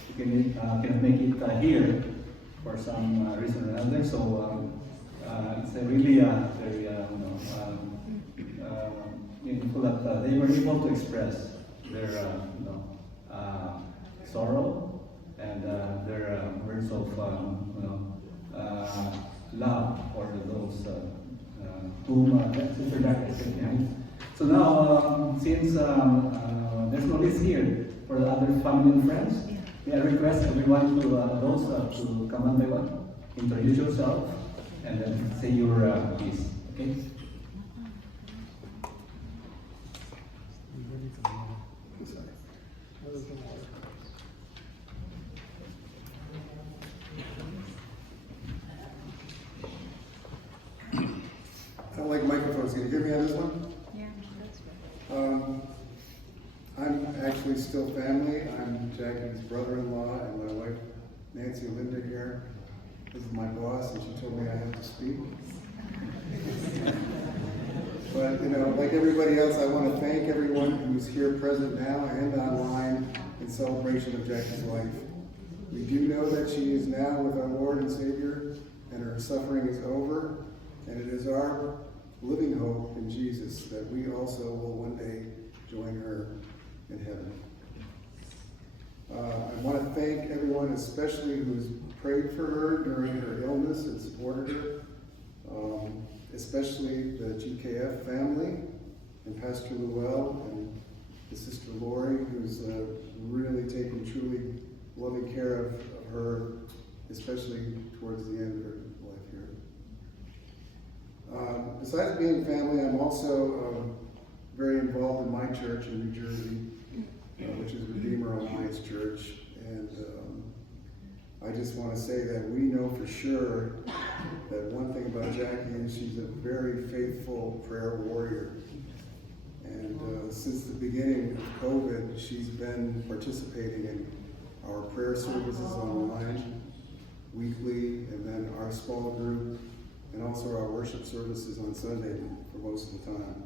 you can make it here for some reason or another. So it's a really very meaningful that they were able to express their sorrow and their words of love for those whom Sister Jackie is behind. So now, since there's no list here for the other family and friends, I request everyone to those to come one by one, introduce yourself, and then say your piece. Okay? I don't like microphones. Can you hear me on this one? Yeah, that's good. I'm actually still family. I'm Jackie's brother-in-law and my wife Nancy Linda here. This is my boss, and she told me I have to speak. But like everybody else, I want to thank everyone who's here present now and online in celebration of Jackie's life. We do know that she is now with our Lord and Savior, and her suffering is over, and it is our living hope in Jesus that we also will one day join her in heaven. I want to thank everyone, especially who's prayed for her during her illness and supported her, especially the GKF family and Pastor Llewell and the Sister Lori, who's really taken truly loving care of her, especially towards the end of her life here. Besides being family, I'm also very involved in my church in New Jersey, which is Redeemer Alliance Church. And I just want to say that we know for sure that one thing about Jackie is she's a very faithful prayer warrior. And since the beginning of COVID, she's been participating in our prayer services online weekly, and then our small group, and also our worship services on Sunday for most of the time.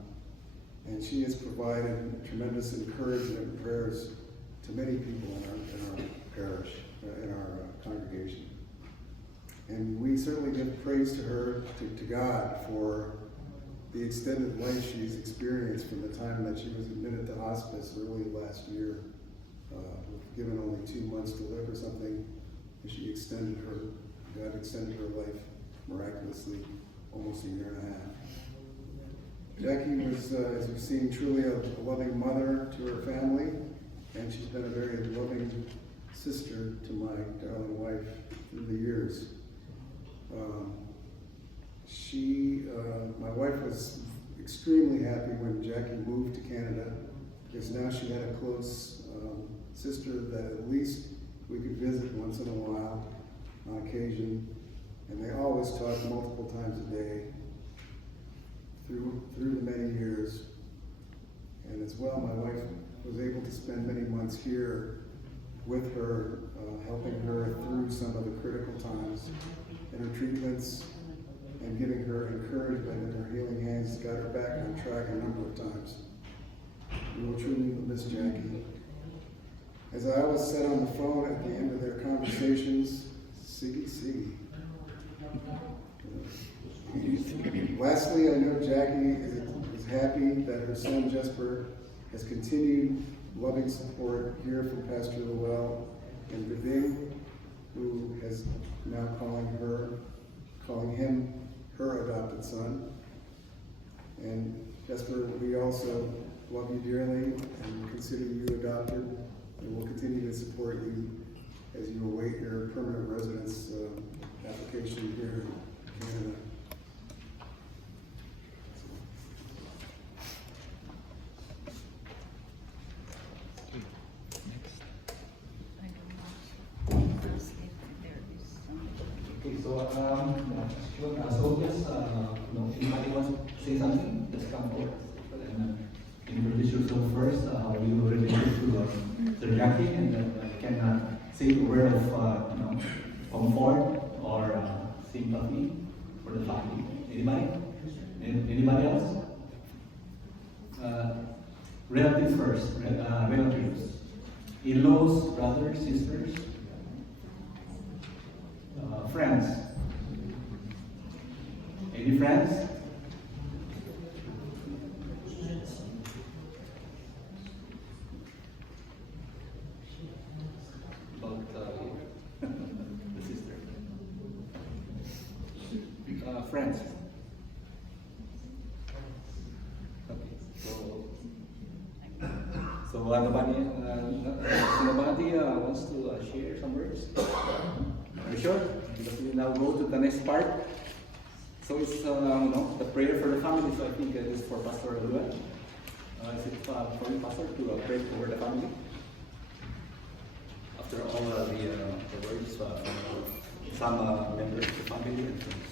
And she has provided tremendous encouragement and prayers to many people in our parish, in our congregation. And we certainly give praise to her, to God, for the extended life she's experienced from the time that she was admitted to hospice early last year. Given only 2 months to live or something, and God extended her life miraculously, almost a year and a half. Jackie was, as you've seen, truly a loving mother to her family, and she's been a very loving sister to my darling wife through the years. My wife was extremely happy when Jackie moved to Canada, because now she had a close sister that at least we could visit once in a while on occasion, and they always talked multiple times a day through the many years. And as well, my wife was able to spend many months here with her, helping her through some of the critical times in her treatments and giving her encouragement in her healing hands, got her back on track a number of times. We will truly miss Jackie. As I always said on the phone at the end of their conversations, Siggy. Lastly, I know Jackie is happy that her son Jesper has continued loving support here from Pastor Llewell and Vivian, who is now calling him her adopted son. And Jesper, we also love you dearly and consider you adopted, and will continue to support you as you await your permanent residence application here in Canada. Okay, so anybody wants to say something, just come forward. And introduce yourself first, how you relate to Sir Jackie, and then can say a word of comfort or sympathy for the family. Anybody? Anybody else? Relatives first. Relatives. In-laws, brothers, sisters. Friends. Any friends? About the sister. Friends. Okay. So nobody wants to share some words? Are you sure? Because we now go to the next part. So it's the prayer for the family. So I think it is for Pastor Llewell. Is it for you, Pastor, to pray for the family? After all the words from some members of the family and friends.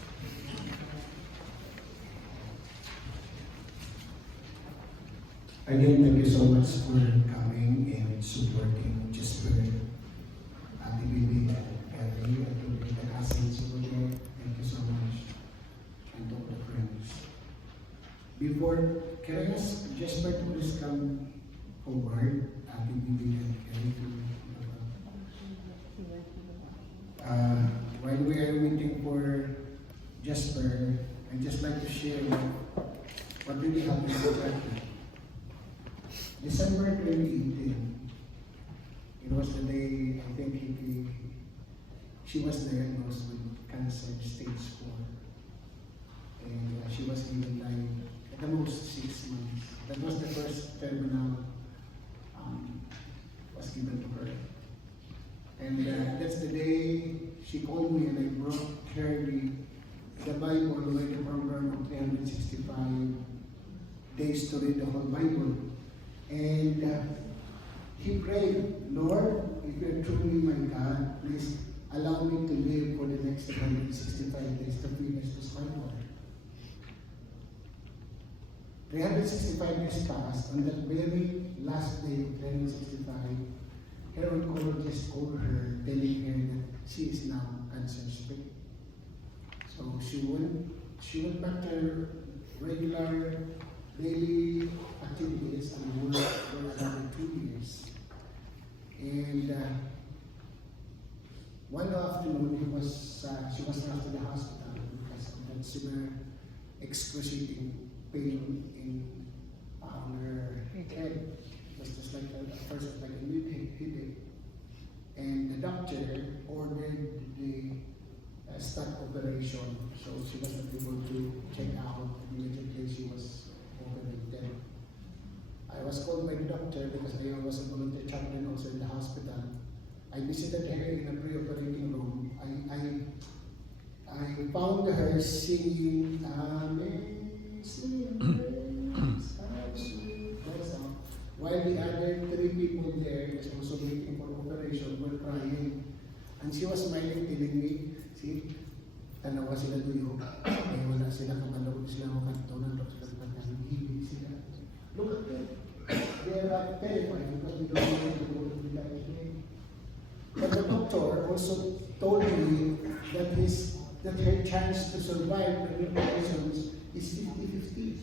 Again, thank you so much for coming and supporting Jesper, Ate Bibi, and Ellie, and the cousins over there. Thank you so much. And all the friends. Before, can I ask Jesper to please come forward? Ate Bibi and Ellie to while we are waiting for Jesper, I'd just like to share what really happened with Jackie. December 2018, it was the day I think she was diagnosed with cancer stage 4. And she was given life at the most 6 months. That was the first terminal was given to her. And that's the day she called me and I brought her the Bible, like a program of 365 days to read the whole Bible. And he prayed, Lord, if you're truly my God, please allow me to live for the next 365 days to finish this Bible. 365 days passed. On that very last day of 365, her oncologist called her, telling her that she is now cancer-free. So she went back to her regular daily activities and work for another 2 years. And one afternoon, she was rushed to the hospital because of that severe excruciating pain in her head. It was just like at first like a headache. And the doctor ordered the start operation, so she was not able to check out immediately. She was operated. I was called by the doctor because I was a volunteer chaplain also in the hospital. I visited her in a pre-operating room. I found her singing Amazing Grace, how sweet the sound. While the other 3 people there was also waiting for operation were crying. And she was smiling, telling me, see, tanawa sila tuyo. Eh, wala sila kamalawag sila makanto na sila pagkakahihibig sila. Look at them. They are terrified because we don't know what to do like again. But the doctor also told me that her chance to survive the operations is 50-50.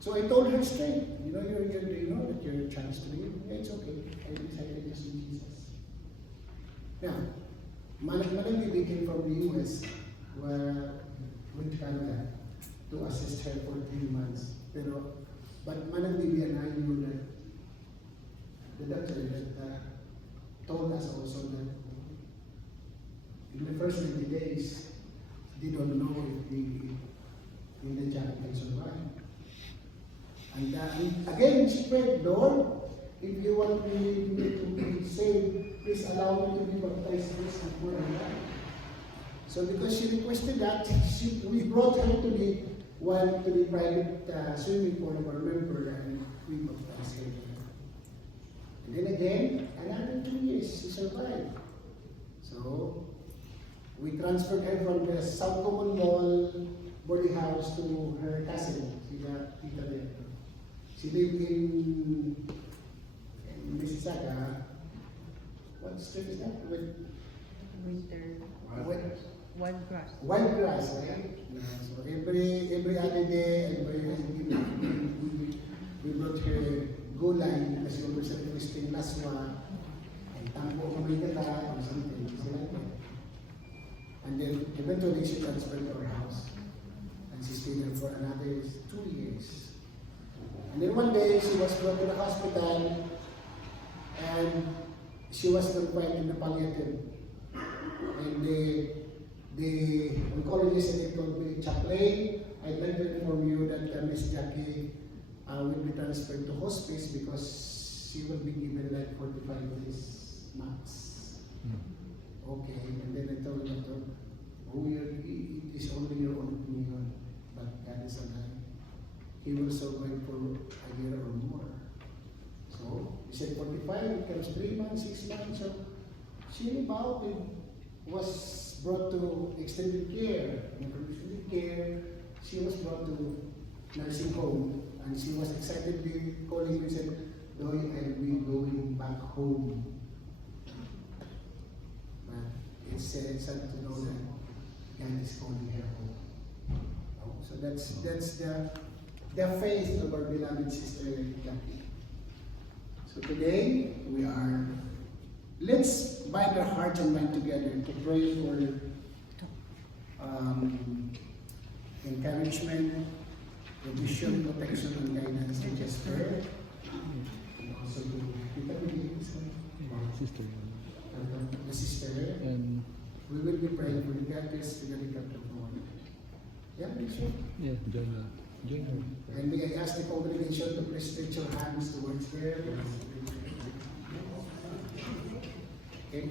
So I told her straight, you know that your chance to live, it's okay. I decided to see Jesus. Now, Madam Bibi came from the US, went to Canada to assist her for 3 months. But Madam Bibi and I knew that the doctor that told us also that in the first 90 days, they don't know if the child can survive. And again, she prayed, Lord, if you want me to be saved, please allow me to be baptized first before I die. So because she requested that, we brought her to the private swimming pool of our member and we baptized her. And then again, another 2 years she survived. So we transferred her from the South Common Mall boarding house to her cousin, Tita there. She lived in Mississauga. What street is that? Wild grass, right? So every other day, we brought her gulay because we were requesting laswa and tambo kamay or something. So like that. And then eventually she transferred to our house. And she stayed there for another 2 years. And then one day she was brought to the hospital and she was confined in the palliative. And the oncologist they told me, Chaplain, I'd like to inform you that Miss Jackie will be transferred to hospice because she will be given like 45 days max. Okay, and then I told the doctor, it is only your own opinion, but God is alive. He will survive for a year or more. So, he said 45, it comes 3 months, 6 months. So, she lived out and was brought to extended care. And from extended care, she was brought to nursing home. And she was excitedly calling me and said, Doy, I'll be going back home. But it's sad to know that God is calling her home. So that's the faith of our beloved sister Jackie. So today let's bind our hearts and mind together to pray for encouragement, provision, protection, and guidance to Jasper. And also to the sister. And We will be praying for the Catholics to the Catholic Lord. Yeah, Bishop. yeah, join her. And may I ask the congregation to please stretch your hands towards there. Okay.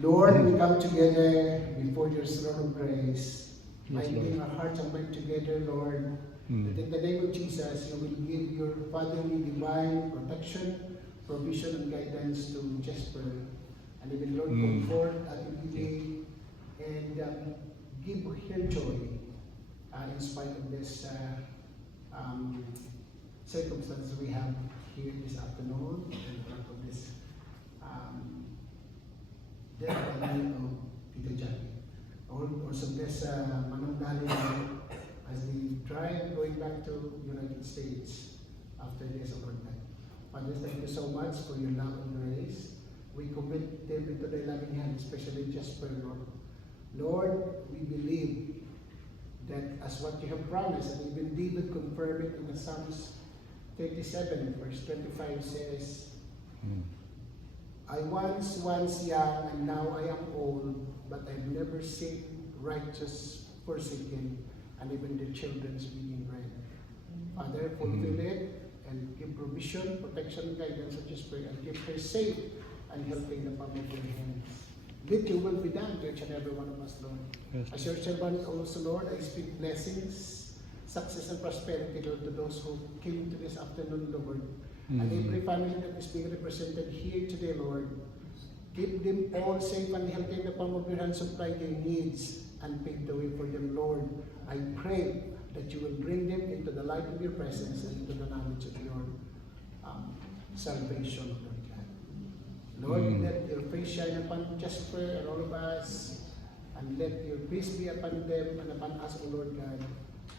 Lord, we come together before your throne of grace, binding our hearts and mind together, Lord. That in the name of Jesus, you will give your fatherly divine protection, provision, and guidance to Jasper. And even Lord, comfort and Bibi and give her joy in spite of this circumstances we have here this afternoon in front of this death of Tita Jackie. Also this mananggaling as they drive going back to United States after this overnight. Father, thank you so much for your love and grace. We commit them into thy loving hands, especially Jasper, Lord. Lord, we believe that as what you have promised, and even David confirmed it in the Psalms 37, verse 25 says, I was once young and now I am old, but I've never seen righteous forsaken, and even the children's being bread. Father, fulfill it and give provision, protection, guidance, and just pray, and keep her safe and helping the palm of your hands. Let your will be done to each and every one of us, Lord. Yes. As your servant also, Lord, I speak blessings, success, and prosperity, Lord, to those who came to this afternoon, Lord. And every family that is being represented here today, Lord, keep them all safe and healthy in the palm of your hand, supply their needs, and pave the way for them, Lord. I pray that you will bring them into the light of your presence and into the knowledge of your salvation, Lord God. Lord, let your face shine upon Jasper and all of us, and let your peace be upon them and upon us, O Lord God,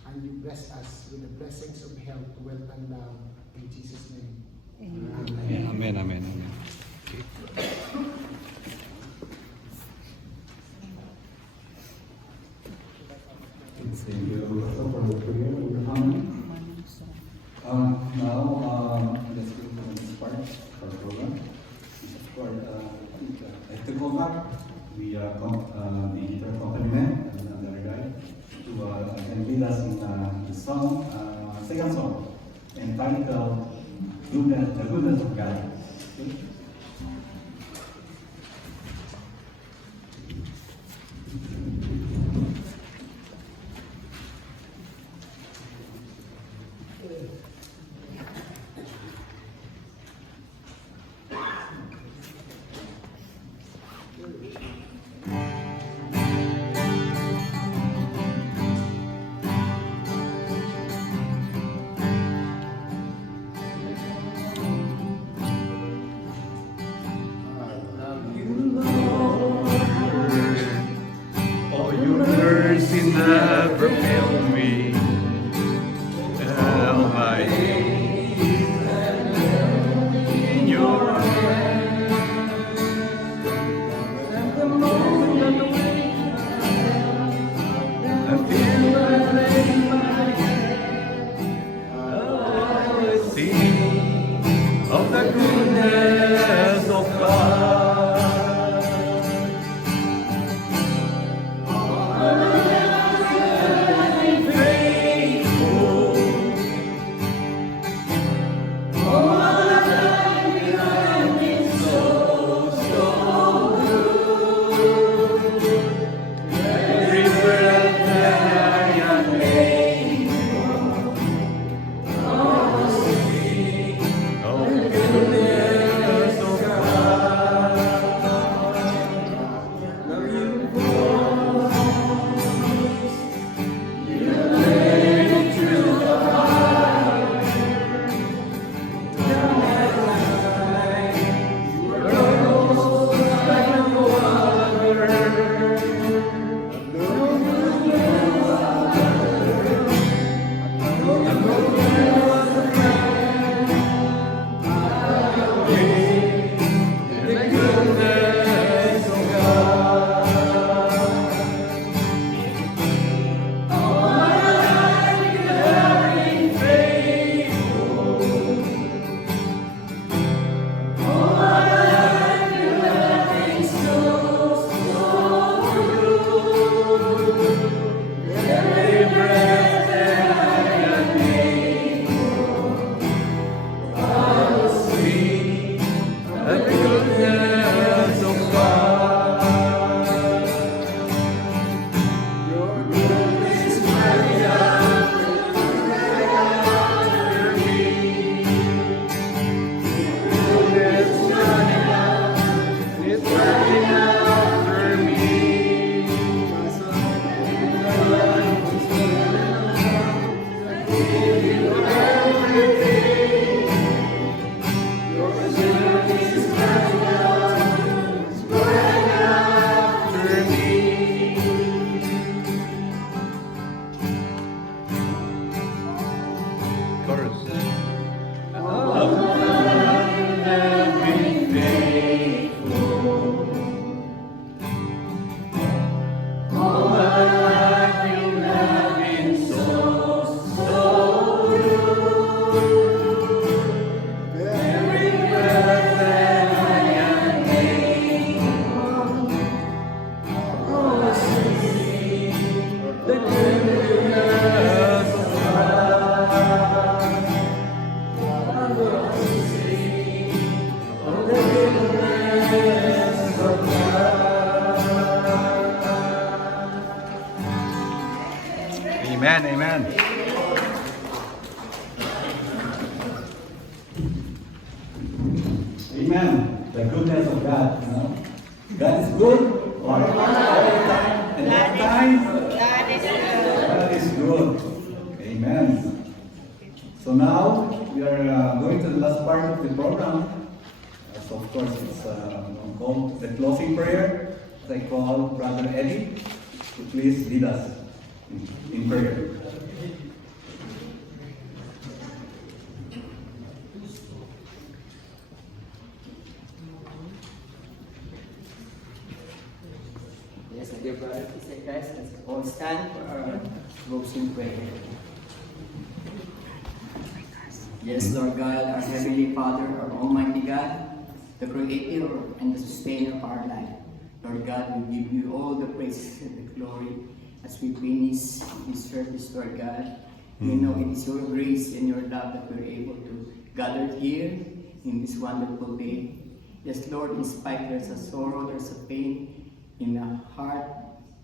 and you bless us with the blessings of health, wealth, and love. In Jesus' name. Amen, amen, amen. Thank you for the prayer of your family. Now, let's go to the next part of our program. I have to call back the guitar accompaniment and another guy to lead us in the song, second song, entitled The Goodness of God. Okay? Never failed me. All my in your hands. At the moment of the way, I feel I lay my head. I sing of the goodness of God. Goodness Amen. The goodness of God. You know? God is good all the time, and all time. God is good. God is good. Amen. So now we are going to the last part of the program. So of course it's called the closing prayer. So I call Brother Eddie to please lead us in prayer. Yes, dear brothers and guys, let's all stand for our closing prayer. Yes, Lord God, our Heavenly Father, our Almighty God, the Creator and the Sustainer of our life. Lord God, we give you all the praise and the glory as we finish this service, Lord God. We know it is your grace and your love that we're able to gather here in this wonderful day. Yes, Lord, in spite there's a sorrow, there's a pain in our heart,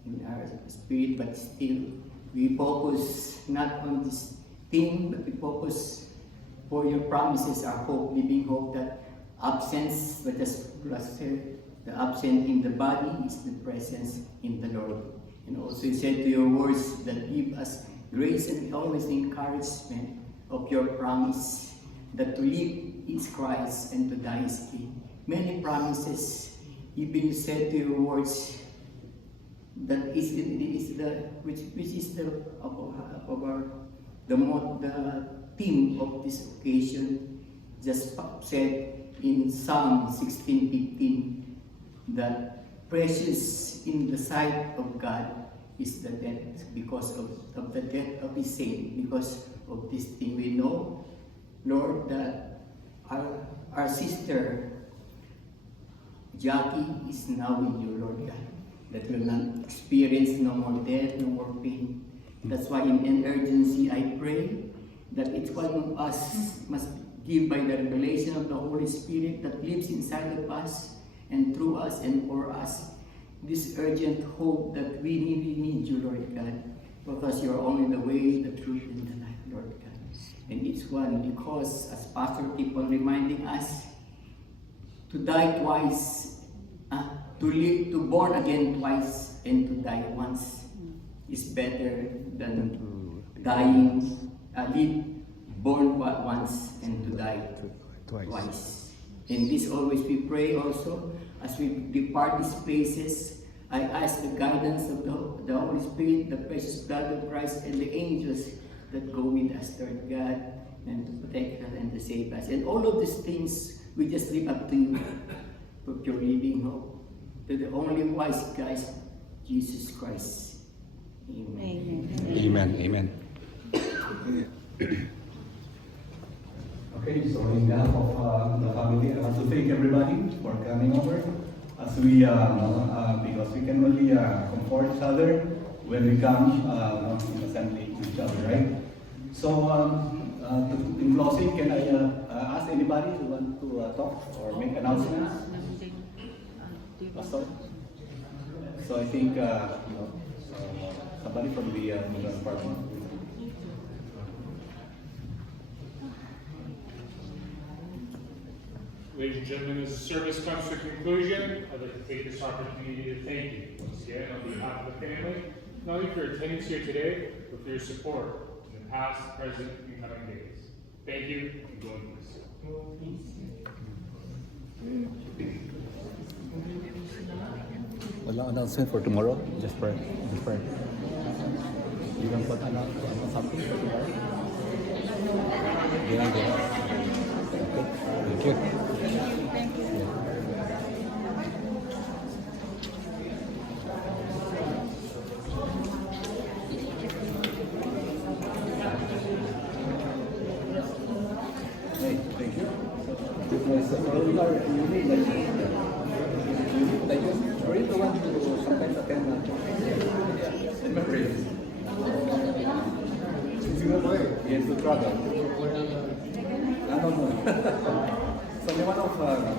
in our spirit, but still we focus not on this thing, but we focus for your promises, our hope, living hope that absence, but as said, the absent in the body is the presence in the Lord. And also you said to your words that give us grace and always encouragement of your promise that to live is Christ and to die is King. Many promises, even you said to your words that which is the theme of this occasion, just said in Psalm 16:15 that precious in the sight of God is the death because of the death of his saint. Because of this thing we know, Lord, that our sister Jackie is now with you, Lord God, that will not experience no more death, no more pain. That's why in urgency I pray that each one of us must give by the revelation of the Holy Spirit that lives inside of us and through us and for us this urgent hope that we really need you, Lord God, because you are only the way, the truth, and the life, Lord God. And each one, because as Pastor keep on reminding us, to die twice, to live, to born again twice, and to die once is better than dying, live, born once, and to die twice. And this always we pray also, as we depart these places, I ask the guidance of the Holy Spirit, the precious blood of Christ, and the angels that go with us, Lord God, and to protect us and to save us. And all of these things, we just leave up to you, for your living hope, to the only wise God, Jesus Christ. Amen. Amen. Amen. Okay, so in behalf of the family, I want to thank everybody for coming over. As we, because we can only comfort each other when we come in assembly with each other, right? So, in closing, can I ask anybody who want to talk or make announcements? So I think somebody from the department. Ladies and gentlemen, as the service comes to conclusion, I'd like to take this opportunity to thank you once again on behalf of the family, not only for your attendance here today, but for your support in the past, present, and coming days. Thank you, and go in peace. Wala announcement for tomorrow? Just pray. Just pray. You can put something for tomorrow? Yeah. Okay. Thank you.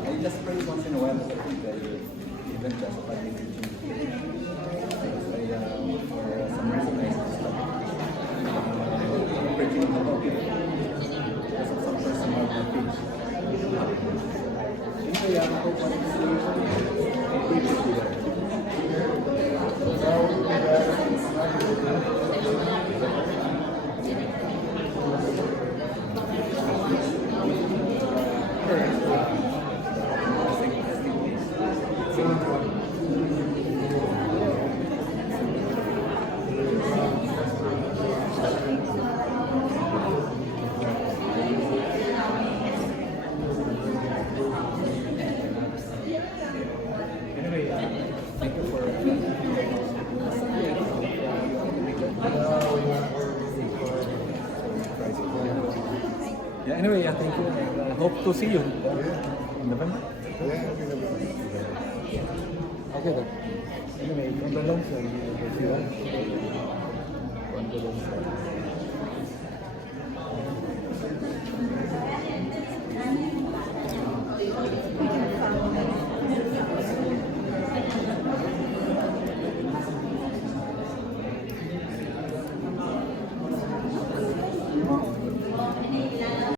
I just pray once in a while, but I think even just like for some reason I stopped preaching about it because of some personal things. Anyway, thank you for yeah, anyway, thank you. And, hope to see you in November. Okay, then. Anyway, condolence and condolence.